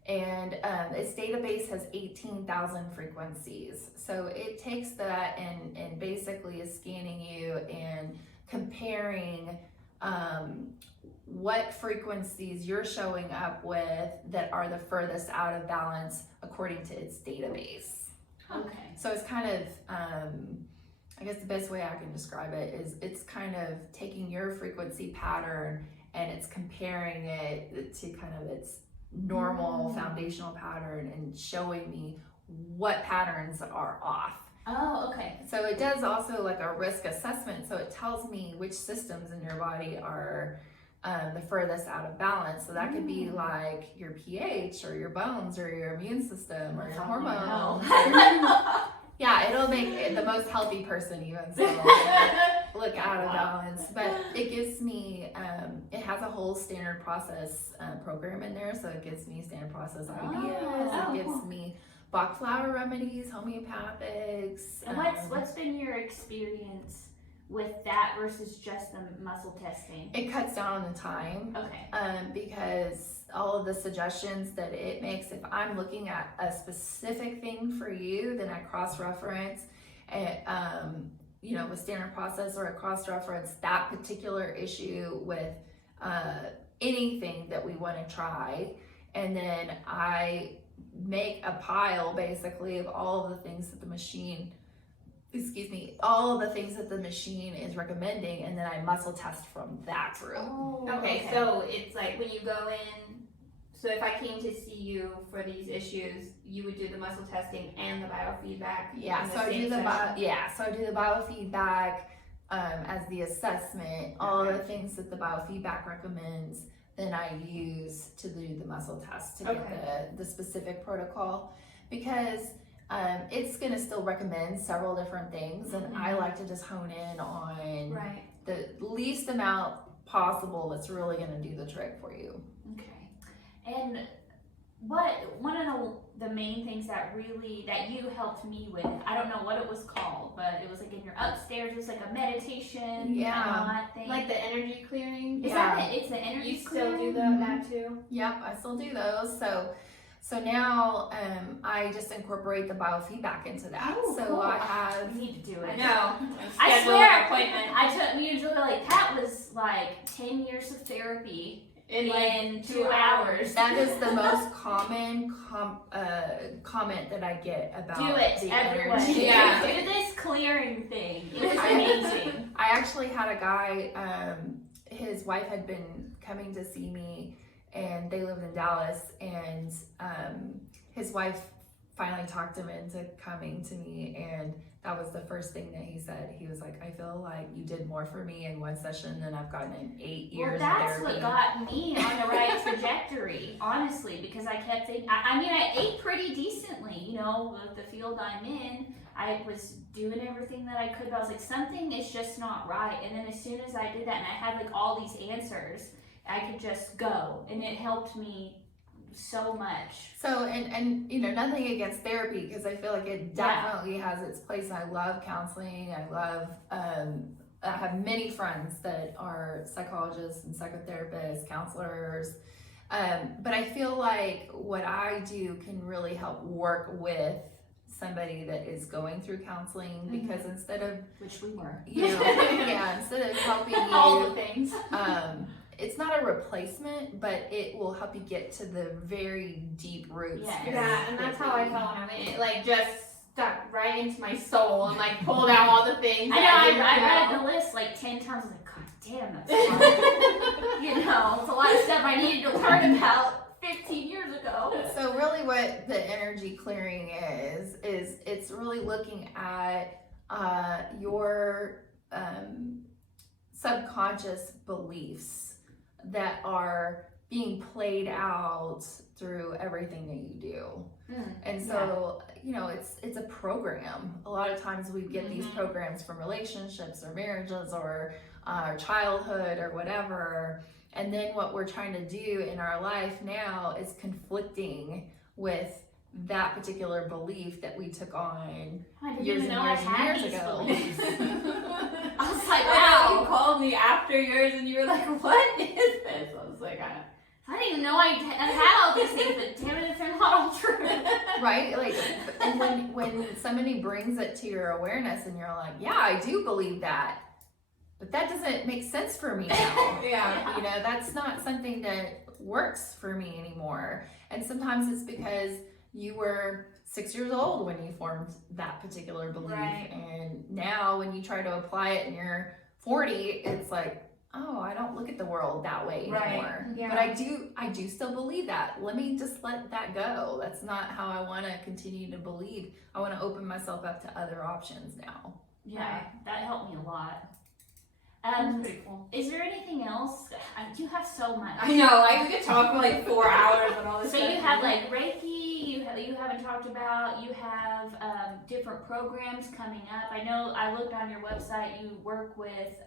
And its database has 18,000 frequencies. So it takes that and basically is scanning you and comparing what frequencies you're showing up with that are the furthest out of balance according to its database. Okay. So it's kind of, I guess the best way I can describe it is it's kind of taking your frequency pattern and it's comparing it to kind of its normal foundational pattern and showing me what patterns are off. Oh, okay. So it does also like a risk assessment. So it tells me which systems in your body are the furthest out of balance. So that could be like your pH or your bones or your immune system or your hormones. Yeah, it'll make it the most healthy person even so look out of balance. But it gives me, it has a whole standard process program in there. So it gives me standard process ideas. It gives me Bach flower remedies, homeopathics. And what's been your experience with that versus just the muscle testing? It cuts down on the time. Okay. Because all of the suggestions that it makes, if I'm looking at a specific thing for you, then I cross-reference with standard process or a cross reference that particular issue with anything that we want to try. And then I make a pile basically of all of the things that the machine, all of the things that the machine is recommending, and then I muscle test from that group. Oh, Okay, so it's like when you go in, so if I came to see you for these issues, you would do the muscle testing and the biofeedback. Yeah, in the so I same do the session? biofeedback as the assessment, all of the things that the biofeedback recommends, then I use to do the muscle test to get the specific protocol, because it's going to still recommend several different things, and I like to just hone in on the least amount possible that's really going to do the trick for you. Okay. And one of the main things that you helped me with, I don't know what it was called, but it was like in your upstairs, it was like a meditation thing. Like the energy clearing? Is that it? It's the energy You clearing? still do that too? Yep, I still do those. So now I just incorporate the biofeedback into that. Oh, so cool. I have. We need to do it. I know. I swear, an appointment. I took me and Julia, like, that was like 10 years of therapy in 2 hours. That is the most common comment that I get about Do it, the everyone. energy. Yeah. Do this clearing thing. It was amazing. I actually had a guy, his wife had been coming to see me, and they lived in Dallas, and his wife finally talked him into coming to me, and that was the first thing that he said. He was like, I feel like you did more for me in one session than I've gotten in 8 years of That's therapy. what got me on the right trajectory, honestly, because I kept thinking, I ate pretty decently, with the field I'm in. I was doing everything that I could, but I was like, something is just not right. And then as soon as I did that, and I had like all these answers, I could just go, and it helped me so much. So, and nothing against therapy, because I feel like it definitely has its place. I love counseling. I love, I have many friends that are psychologists and psychotherapists, counselors. But I feel like what I do can really help work with somebody that is going through counseling, because instead of, Which we were. instead of helping you, All the things. it's not a replacement, but it will help you get to the very deep roots. Yeah, and that's how I felt when I went. It like just stuck right into my soul and like pulled out all the things. I read the list like 10 times. I was like, God damn, that's a lot. It's a lot of stuff I needed to learn about 15 years ago. So really what the energy clearing is it's really looking at your subconscious beliefs that are being played out through everything that you do. And so, it's a program. A lot of times we get these programs from relationships or marriages or our childhood or whatever. And then what we're trying to do in our life now is conflicting with that particular belief that we took on years and years ago. I was like, Wow. wow. You called me after yours and you were like, what is this? I was like, I didn't even know I had all these things, but damn it, if they're not all true. Right? Like, and when somebody brings it to your awareness and you're like, yeah, I do believe that, but that doesn't make sense for me now. yeah. That's not something that works for me anymore. And sometimes it's because you were 6 years old when you formed that particular belief. Right. And now when you try to apply it and you're 40, it's like, oh, I don't look at the world that way anymore. Yeah. But I do still believe that. Let me just let that go. That's not how I want to continue to believe. I want to open myself up to other options now. Yeah, that helped me a lot. That's pretty cool. Is there anything else? You have so much. I know, we could talk for like 4 hours on all this So stuff. you have like Reiki, you haven't talked about, you have different programs coming up. I know I looked on your website, you work with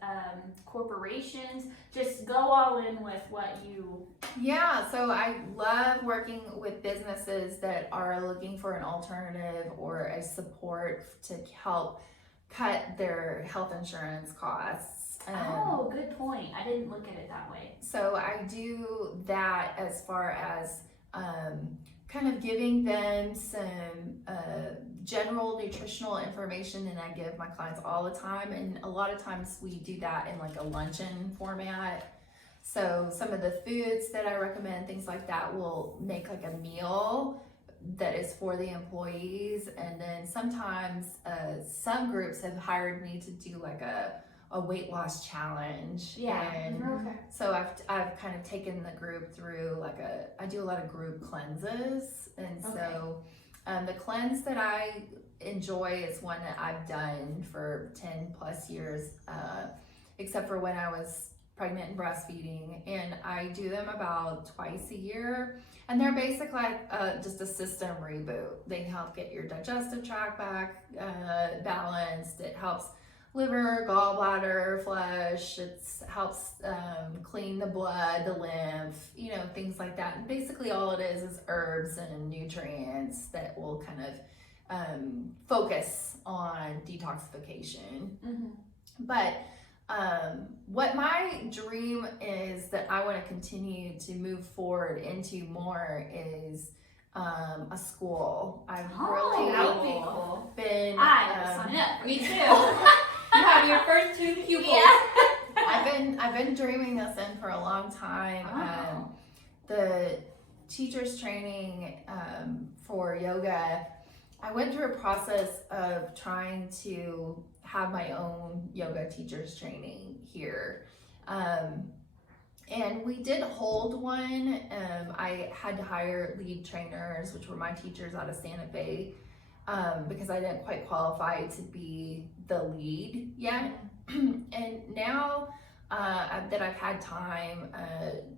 corporations. Just go all in with what you... Yeah, so I love working with businesses that are looking for an alternative or a support to help cut their health insurance costs. Oh, good point. I didn't look at it that way. So I do that as far as kind of giving them some general nutritional information, and I give my clients all the time. And a lot of times we do that in like a luncheon format. So some of the foods that I recommend, things like that, will make like a meal that is for the employees. And then sometimes some groups have hired me to do like a weight loss challenge. Yeah. And Okay. so I've kind of taken the group through like I do a lot of group cleanses. And so the cleanse that I enjoy is one that I've done for 10 plus years, except for when I was pregnant and breastfeeding. And I do them about twice a year. And they're basically like just a system reboot. They help get your digestive tract back balanced. It helps liver, gallbladder, flush. It helps clean the blood, the lymph, you know, things like that. And basically all it is herbs and nutrients that will kind of focus on detoxification. But what my dream is that I want to continue to move forward into more is a school. I've really That would be cool. been I will sign up. Me too. You have your first 2 pupils. Yeah. I've been dreaming this in for a long time. Oh. The teacher's training for yoga, I went through a process of trying to have my own yoga teacher's training here. And we did hold one. I had to hire lead trainers, which were my teachers out of Santa Fe, because I didn't quite qualify to be the lead yet. And now that I've had time,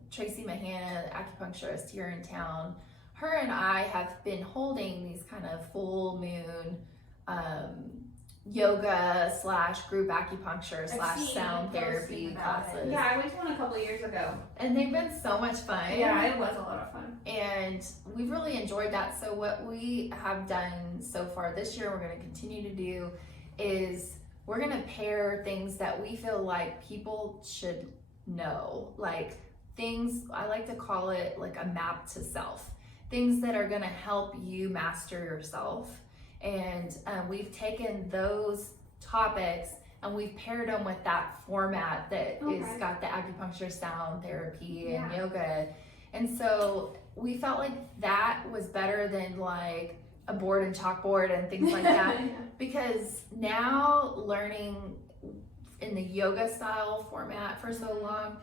Tracy Mahan, acupuncturist here in town, her and I have been holding these kind of full moon yoga / group acupuncture / sound therapy classes. Yeah, I went to one a couple of years ago. And they've been so much fun. Yeah, it was a lot of fun. And we've really enjoyed that. So what we have done so far this year, we're going to continue to do, is we're going to pair things that we feel like people should know. Like things, I like to call it like a map to self. Things that are going to help you master yourself. And we've taken those topics and we've paired them with that format that is got the acupuncture, sound therapy, and yoga. And so we felt like that was better than like a board and chalkboard and things like that. Because now learning in the yoga style format for so long,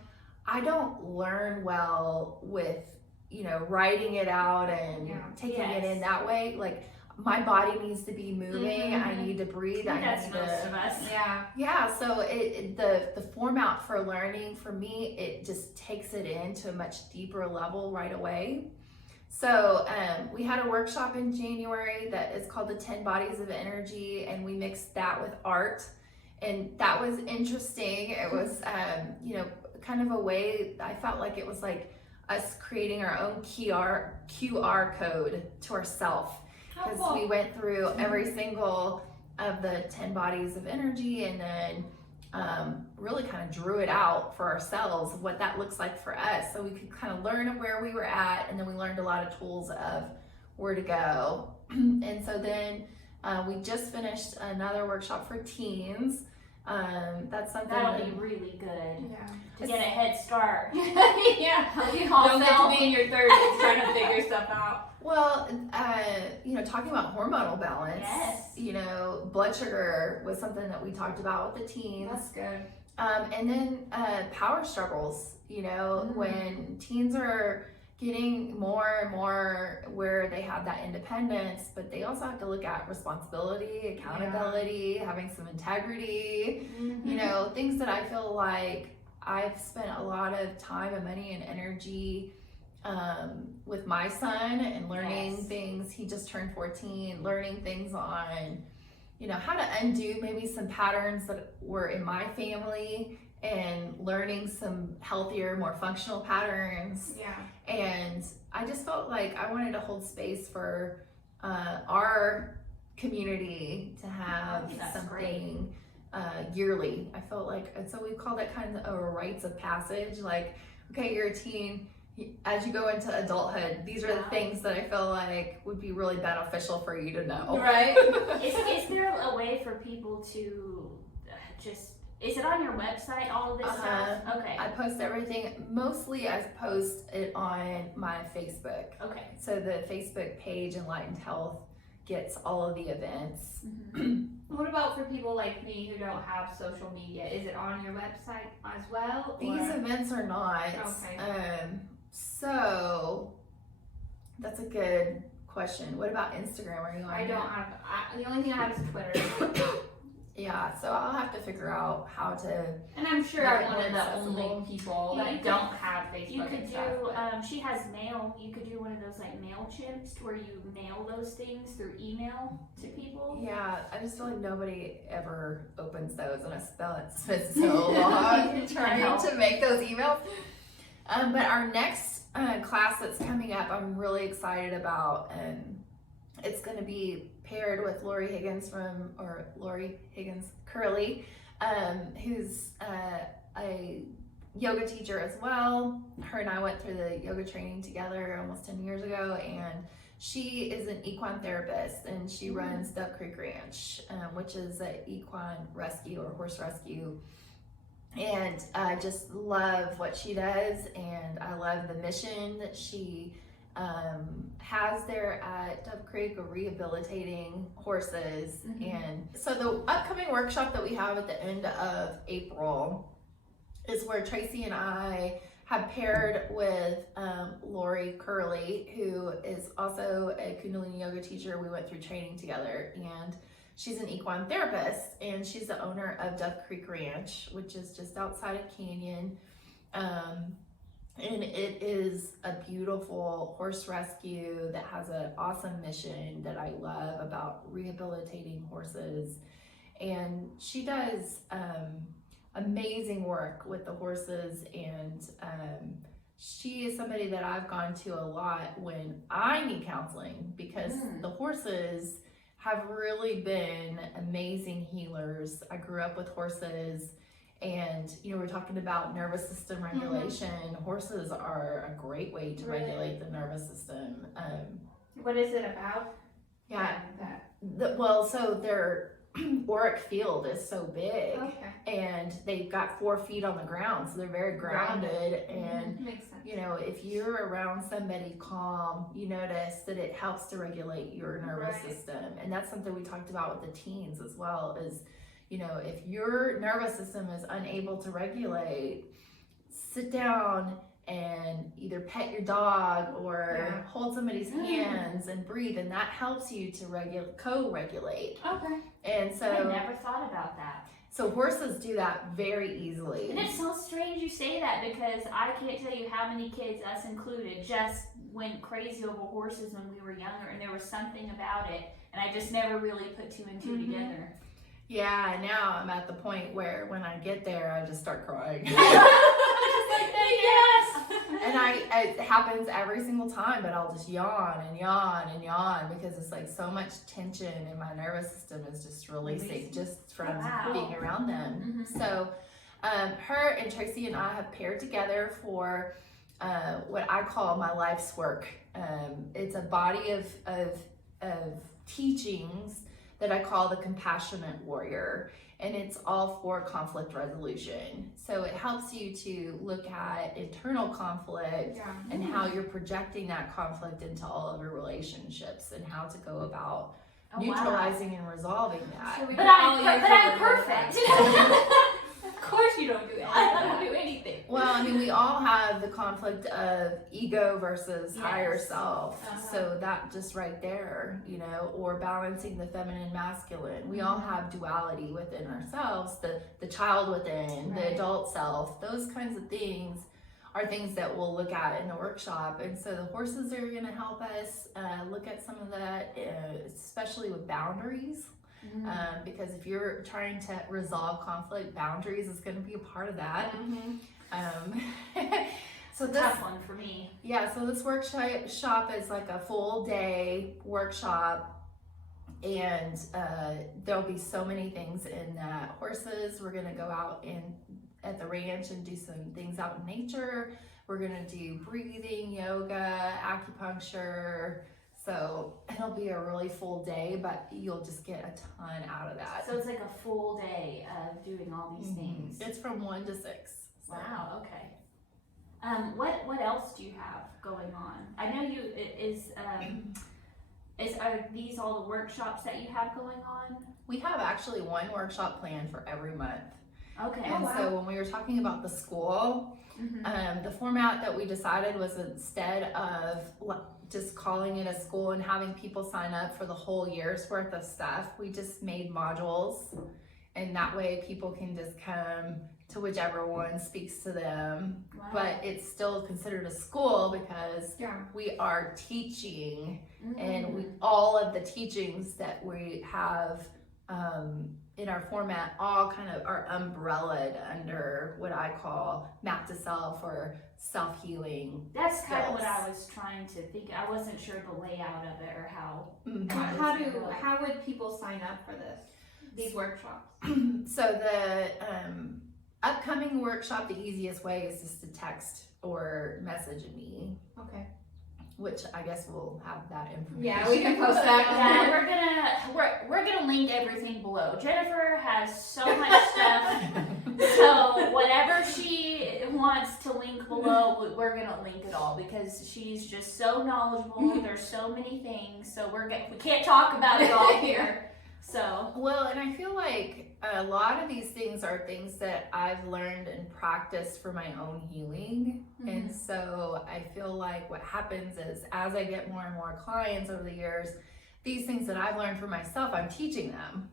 I don't learn well with, you know, writing it out and taking it in that way. Like, my body needs to be moving. I need to breathe. That's most of us. Yeah. So the format for learning for me, it just takes it into a much deeper level right away. So we had a workshop in January that is called the 10 Bodies of Energy, and we mixed that with art, and that was interesting. It was you know, kind of a way, I felt like it was like us creating our own QR code to ourselves. Because we went through every single of the 10 bodies of energy, and then really kind of drew it out for ourselves, what that looks like for us, so we could kind of learn where we were at, and then we learned a lot of tools of where to go. And so then we just finished another workshop for teens. That's something that'll be really good. Yeah. To get a head start. Yeah. Don't get to be in your 30s trying to figure stuff out. Well, you know, talking about hormonal balance, you know, blood sugar was something that we talked about with the teens. That's good. And then power struggles, you know, when teens are getting more and more where they have that independence, but they also have to look at responsibility, accountability, having some integrity, you know, things that I feel like I've spent a lot of time and money and energy with my son, and learning things. He just turned 14, learning things on, you know, how to undo maybe some patterns that were in my family, and learning some healthier, more functional patterns. And I just felt like I wanted to hold space for our community to have something yearly. I felt like, and so we call that kind of a rites of passage. Like, okay, you're a teen, as you go into adulthood, these are the things that I feel like would be really beneficial for you to know. Right. Is there a way for people to just, is it on your website, all of this stuff? Okay. I post everything. Mostly I post it on my Facebook. Okay. So the Facebook page, Enlightened Health, gets all of the events. What about for people like me who don't have social media? Is it on your website as well? These events are not. Okay. So that's a good question. What about Instagram? Are you on? I don't have. The only thing I have is Twitter. Yeah, so I'll have to figure out how to. And I'm sure Make I'm it one more of the accessible. only people You that could- don't have Facebook. You could and do, stuff. she has mail, you could do one of those like MailChimps where you mail those things through email to people. Yeah, I just feel like nobody ever opens those, and I spent so long trying to make those emails. But our next class that's coming up, I'm really excited about. It's going to be paired with Lori Higgins Curley, who's a yoga teacher as well. Her and I went through the yoga training together almost 10 years ago, and she is an equine therapist, and she runs Duck Creek Ranch, which is an equine rescue or horse rescue. And I just love what she does, and I love the mission that she has there at Dove Creek, of rehabilitating horses. And so the upcoming workshop that we have at the end of April is where Tracy and I have paired with Lori Curley, who is also a Kundalini yoga teacher. We went through training together, and she's an equine therapist, and she's the owner of Dove Creek Ranch, which is just outside of Canyon. And it is a beautiful horse rescue that has an awesome mission that I love about rehabilitating horses. And she does amazing work with the horses, and she is somebody that I've gone to a lot when I need counseling, because the horses have really been amazing healers. I grew up with horses, and we're talking about nervous system regulation. Horses are a great way to regulate the nervous system. What is it about? Yeah. That. So their auric field is so big, Okay. and they've got 4 feet on the ground, so they're very grounded. And Makes sense. if you're around somebody calm, you notice that it helps to regulate your nervous system. And that's something we talked about with the teens as well, is if your nervous system is unable to regulate, sit down and either pet your dog or hold somebody's hands and breathe, and that helps you to co-regulate. Okay. And so I never thought about that. So horses do that very easily. And it's so strange you say that, because I can't tell you how many kids, us included, just went crazy over horses when we were younger, and there was something about it, and I just never really put 2 and 2 together. Yeah, now I'm at the point where when I get there, I just start crying. Yes! And it happens every single time, but I'll just yawn and yawn and yawn, because it's like so much tension in my nervous system is just releasing just from being around them. So her and Tracy and I have paired together for what I call my life's work. It's a body of teachings that I call the Compassionate Warrior, and it's all for conflict resolution. So it helps you to look at internal conflict and how you're projecting that conflict into all of your relationships, and how to go about neutralizing and resolving that. So But I'm perfect. Of course you don't do that. I don't do anything. Well, I mean, we all have the conflict of ego versus higher self. So that just right there, or balancing the feminine, masculine. We all have duality within ourselves, the child within, the adult self. Those kinds of things are things that we'll look at in the workshop. And so the horses are going to help us look at some of that, especially with boundaries. Because if you're trying to resolve conflict, boundaries is going to be a part of that. So this Tough one for me. Yeah, so this workshop is like a full day workshop, and there'll be so many things in that. Horses, we're going to go out at the ranch and do some things out in nature. We're gonna do breathing, yoga, acupuncture. So it'll be a really full day, but you'll just get a ton out of that. So it's like a full day of doing all these things. It's from 1 to 6. So. Wow. Okay. What else do you have going on? I know you are these all the workshops that you have going on? We have actually one workshop planned for every month. Okay. And so when we were talking about the school, the format that we decided was instead of just calling it a school and having people sign up for the whole year's worth of stuff, we just made modules, and that way people can just come to whichever one speaks to them. Wow. But it's still considered a school because we are teaching, and all of the teachings that we have in our format all kind of are umbrellaed under what I call map to self or self-healing. That's kind of what I was trying to think. I wasn't sure the layout of it or how. How would people sign up for these workshops? So the upcoming workshop, the easiest way is just to text or message me. Okay. Which I guess we'll have that information. Yeah, we can post that. Yeah, we're gonna link everything below. Jennifer has so much stuff, so whatever she wants to link below, we're gonna link it all because she's just so knowledgeable. There's so many things, so we can't talk about it all here. So well, and I feel like a lot of these things are things that I've learned and practiced for my own healing. And so I feel like what happens is as I get more and more clients over the years, these things that I've learned for myself, I'm teaching them.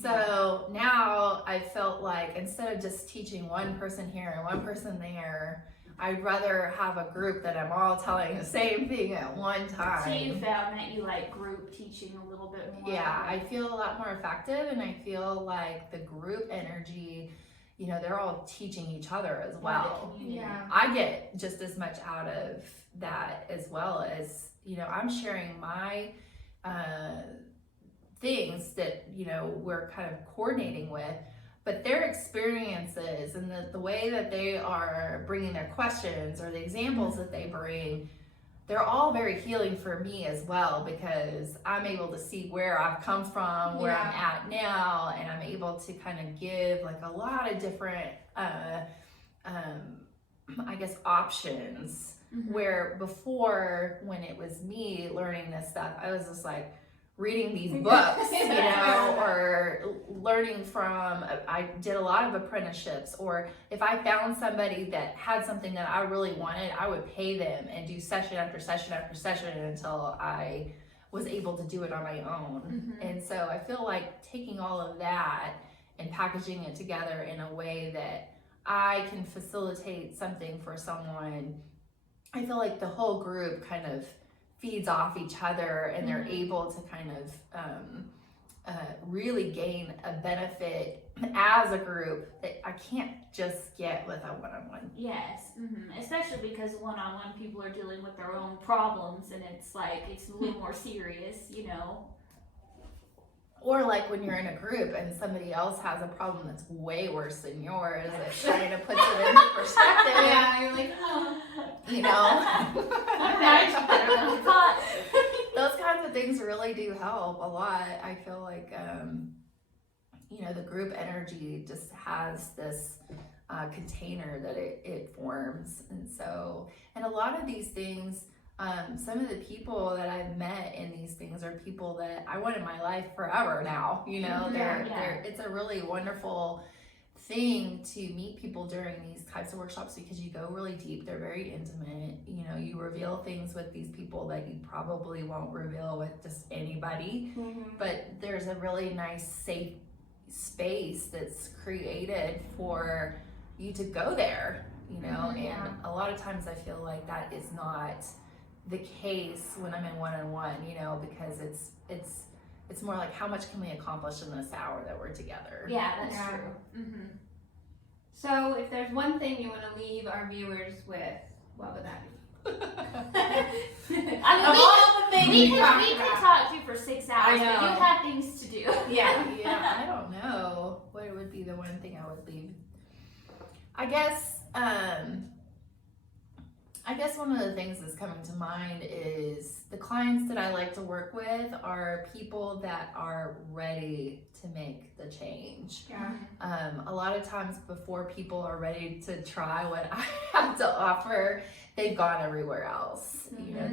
So now I felt like instead of just teaching one person here and one person there, I'd rather have a group that I'm all telling the same thing at one time. So you found that you like group teaching a little bit more? Yeah, I feel a lot more effective, and I feel like the group energy, you know, they're all teaching each other as well. Yeah. I get just as much out of that as well as, you know, I'm sharing my things that, you know, we're kind of coordinating with. But their experiences and the way that they are bringing their questions or the examples that they bring, they're all very healing for me as well, because I'm able to see where I've come from, where I'm at now, and I'm able to kind of give like a lot of different, I guess, options. Where before, when it was me learning this stuff, I was just like, reading these books, you know, or learning from, I did a lot of apprenticeships, or if I found somebody that had something that I really wanted, I would pay them and do session after session after session until I was able to do it on my own. And so I feel like taking all of that and packaging it together in a way that I can facilitate something for someone, I feel like the whole group kind of feeds off each other, and they're able to kind of really gain a benefit as a group that I can't just get with a one-on-one. Yes, especially because one-on-one people are dealing with their own problems, and it's like it's a little more serious, you know. Or like when you're in a group and somebody else has a problem that's way worse than yours, it kind of puts it in perspective. Yeah, you're like, oh. You know? Those kinds of things really do help a lot. I feel like, you know, the group energy just has this container that it forms. And so, and a lot of these things, some of the people that I've met in these things are people that I want in my life forever now. You know, it's a really wonderful thing to meet people during these types of workshops because you go really deep. They're very intimate. You know, you reveal things with these people that you probably won't reveal with just anybody. But there's a really nice, safe space that's created for you to go there, you know, and a lot of times I feel like that is not the case when I'm in one-on-one, you know, because it's more like how much can we accomplish in this hour that we're together. Yeah, that's true. So if there's one thing you want to leave our viewers with, what would that be? I mean, we could talk to you for 6 hours, but you have things to do. Yeah, I don't know what would be the one thing I would leave. I guess I guess one of the things that's coming to mind is the clients that I like to work with are people that are ready to make the change. Yeah. A lot of times before people are ready to try what I have to offer, they've gone everywhere else. You know,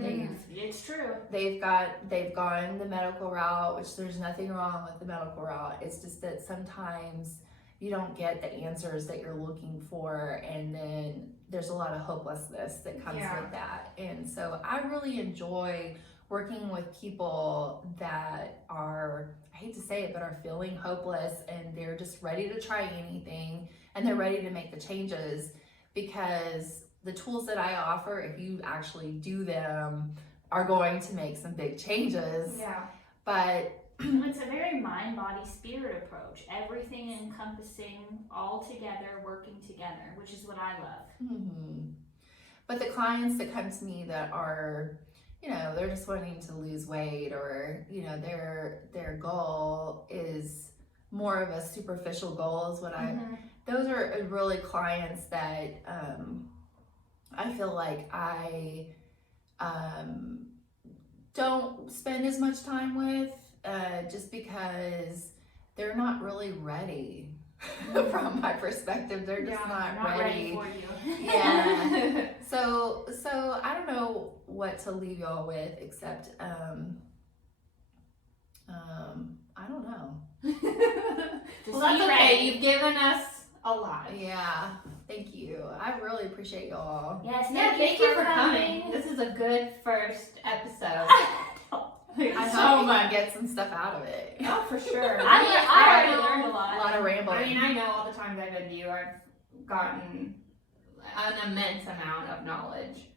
it's true. They've gone the medical route, which there's nothing wrong with the medical route. It's just that sometimes you don't get the answers that you're looking for, and then there's a lot of hopelessness that comes with that. And so I really enjoy working with people that are, I hate to say it, but are feeling hopeless, and they're just ready to try anything, and they're ready to make the changes, because the tools that I offer, if you actually do them, are going to make some big changes. Yeah. But it's a very mind, body, spirit approach. Everything encompassing, all together, working together, which is what I love. But the clients that come to me that are, you know, they're just wanting to lose weight, or, you know, their goal is more of a superficial goal, is what those are really clients that I feel like I don't spend as much time with, just because they're not really ready. From my perspective, they're just not ready for you. Yeah. So I don't know what to leave y'all with, except I don't know. Well, that's okay. You've given us a lot. Yeah. Thank you. I really appreciate y'all. Yes. Thank you for coming. This is a good first episode. I hope you can get some stuff out of it. Oh, for sure. I already learned a lot. A lot of rambling. I mean, I know all the times I've been to you, I've gotten an immense amount of knowledge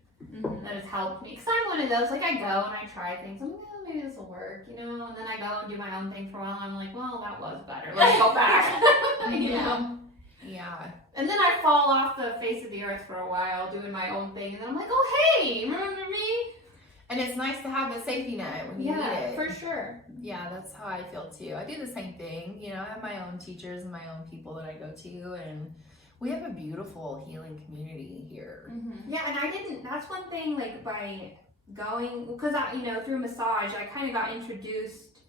that has helped me. Because I'm one of those, like, I go and I try things. I'm like, oh, maybe this will work, you know? And then I go and do my own thing for a while, and I'm like, well, that was better. Let's go back. You know? Yeah. And then I fall off the face of the earth for a while doing my own thing, and then I'm like, oh, hey, remember me? And it's nice to have the safety net when you need it. For sure. Yeah, that's how I feel too. I do the same thing. You know, I have my own teachers and my own people that I go to, and we have a beautiful healing community here. Yeah, and that's one thing, like, by going, because through massage, I kind of got introduced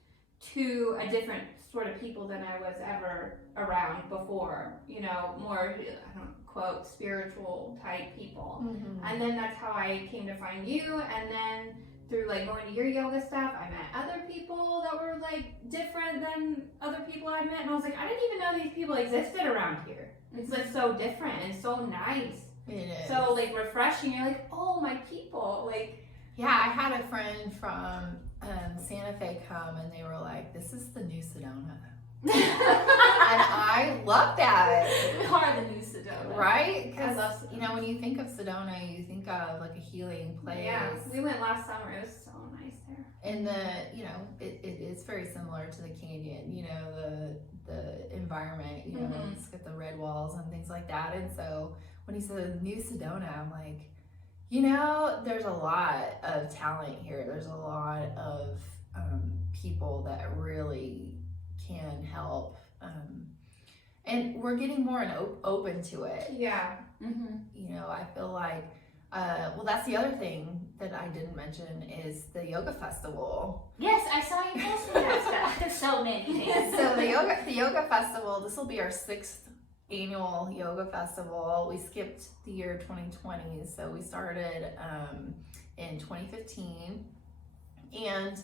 to a different sort of people than I was ever around before, you know, more, I don't quote, spiritual type people. And then that's how I came to find you, and then through, like, going to your yoga stuff, I met other people that were, like, different than other people I met, and I was like, I didn't even know these people existed around here. It's, like, so different and so nice. It is. So, like, refreshing. You're like, oh, my people, like. Yeah, I had a friend from Santa Fe come, and they were like, this is the new Sedona. And I love that. We are the new Sedona. Right? I love Because, Sedona. you know, when you think of Sedona, you think of, like, a healing place. Yeah, we went last summer. It was so nice there. And it is very similar to the canyon, you know, the environment, you know, it's got the red walls and things like that. And so when he said New Sedona, I'm like, you know, there's a lot of talent here. There's a lot of people that really can help. And we're getting more open to it. Yeah. You know, I feel like, well, that's the other thing that I didn't mention is the yoga festival. Yes, I saw you posting that stuff. There's so many things. So the yoga festival, this will be our 6th annual yoga festival. We skipped the year 2020, so we started in 2015, and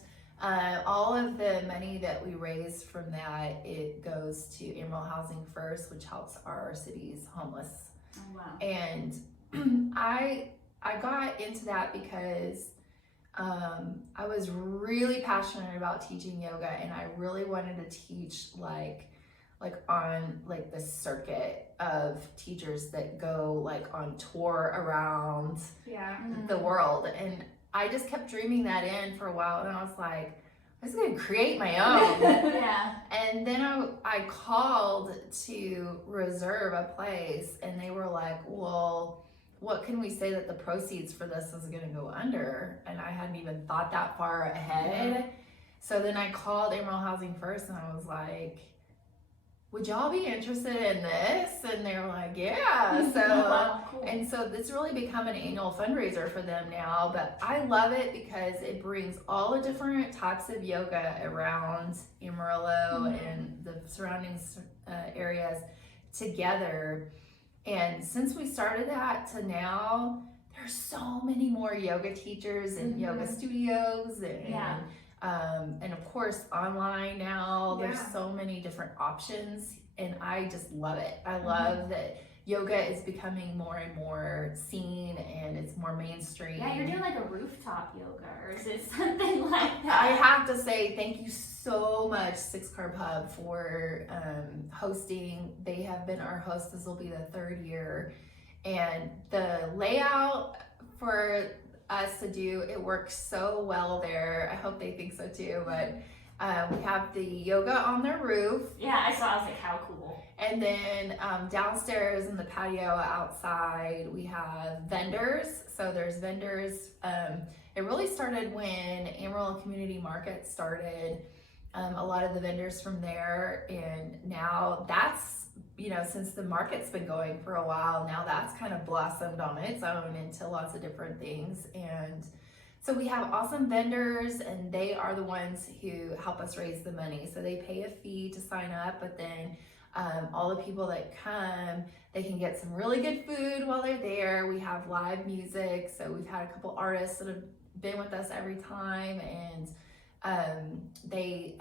all of the money that we raise from that, it goes to Amarillo Housing First, which helps our city's homeless. Oh, wow. And I got into that because I was really passionate about teaching yoga, and I really wanted to teach like on like the circuit of teachers that go like on tour around the world. And I just kept dreaming that in for a while, and I was like, I was gonna create my own. Yeah. And then I called to reserve a place, and they were like, well, what can we say that the proceeds for this is gonna go under? And I hadn't even thought that far ahead. So then I called Amarillo Housing First, and I was like, would y'all be interested in this? And they're like, yeah. So, Wow, cool. and so it's really become an annual fundraiser for them now. But I love it because it brings all the different types of yoga around Amarillo and the surrounding areas together. And since we started that to now, there's so many more yoga teachers and yoga studios and of course online now. There's so many different options, and I just love it. I love that yoga is becoming more and more seen, and it's more mainstream. Yeah, you're doing like a rooftop yoga, or is it something like that? I have to say thank you so much, Six Carb Hub, for hosting. They have been our host. This will be the 3rd year, and the layout for us to do, it works so well there. I hope they think so too. But we have the yoga on the roof. Yeah, I saw. I was like, how cool. And then downstairs in the patio outside, we have vendors. So there's vendors. It really started when Amarillo Community Market started. A lot of the vendors from there, and now that's, since the market's been going for a while, now that's kind of blossomed on its own into lots of different things. And so we have awesome vendors, and they are the ones who help us raise the money. So they pay a fee to sign up, but then all the people that come, they can get some really good food while they're there. We have live music. So we've had a couple artists that have been with us every time, and they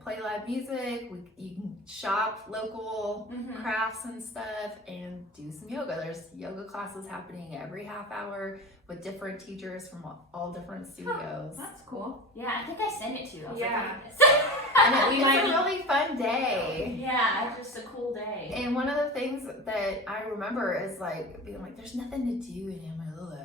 play live music. You can shop local crafts and stuff and do some yoga. There's yoga classes happening every half hour with different teachers from all different studios. That's cool. Yeah, I think I sent it to you. I was Yeah. like, It's a really fun day. yeah, it's just a cool day. And one of the things that I remember is like being like, there's nothing to do in Amarillo.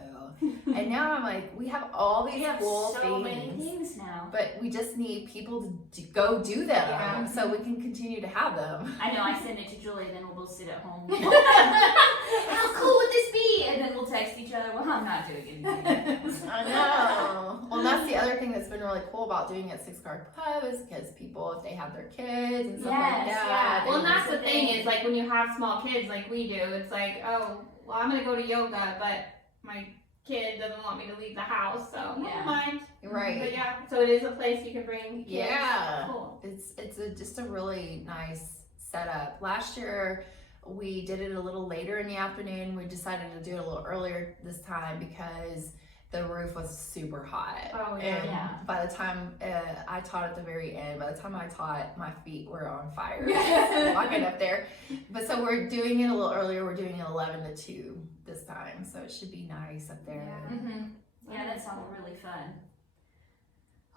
And now I'm like, we have all these We have cool so things. many things now. But we just need people to go do them Yeah. so we can continue to have them. I know, I send it to Julie, then we'll both sit at home. How cool would this be? And then we'll text each other, well, I'm not doing anything. I know. Well, that's the other thing that's been really cool about doing it at Six Carb Hub is because people, if they have their kids and stuff like Yes, that. yeah. Well, and That's that's the the thing thing. is like when you have small kids like we do, it's like, oh, well, I'm gonna go to yoga, but my kid doesn't want me to leave the house, so Yeah. never mind. Right. But yeah, so it is a place you can bring kids. Yeah. Cool. It's just a really nice setup. Last year we did it a little later in the afternoon. We decided to do it a little earlier this time because the roof was super hot. Oh, yeah. And Yeah. by the time I taught at the very end, by the time I taught, my feet were on fire walking up there. But so we're doing it a little earlier. We're doing it 11 to 2 this time. So it should be nice up there. Yeah. Mm-hmm. Yeah, that sounds really fun.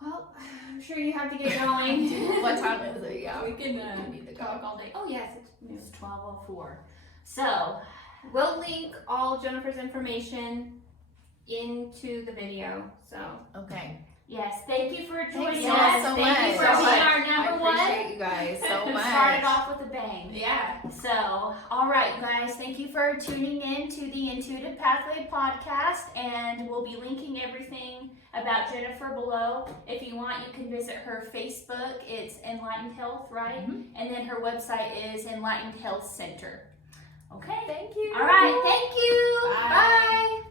Well, I'm sure you have to get going. What time is it? Yeah. We can we need to talk go. all day. Oh yes, It's 12:04. So, we'll link all Jennifer's information into the video. So Okay. yes, thank you for joining Thanks us. so Thank you much. for So being much. our I number one. appreciate you guys so much. Started off with a bang. yeah. So, all right, guys, thank you for tuning in to the Intuitive Pathway podcast, and we'll be linking everything about Jennifer below. If you want, you can visit her Facebook. It's Enlightened Health, right? And then her website is Enlightened Health Center. Okay. Thank you. All right. Thank you. Bye. Bye.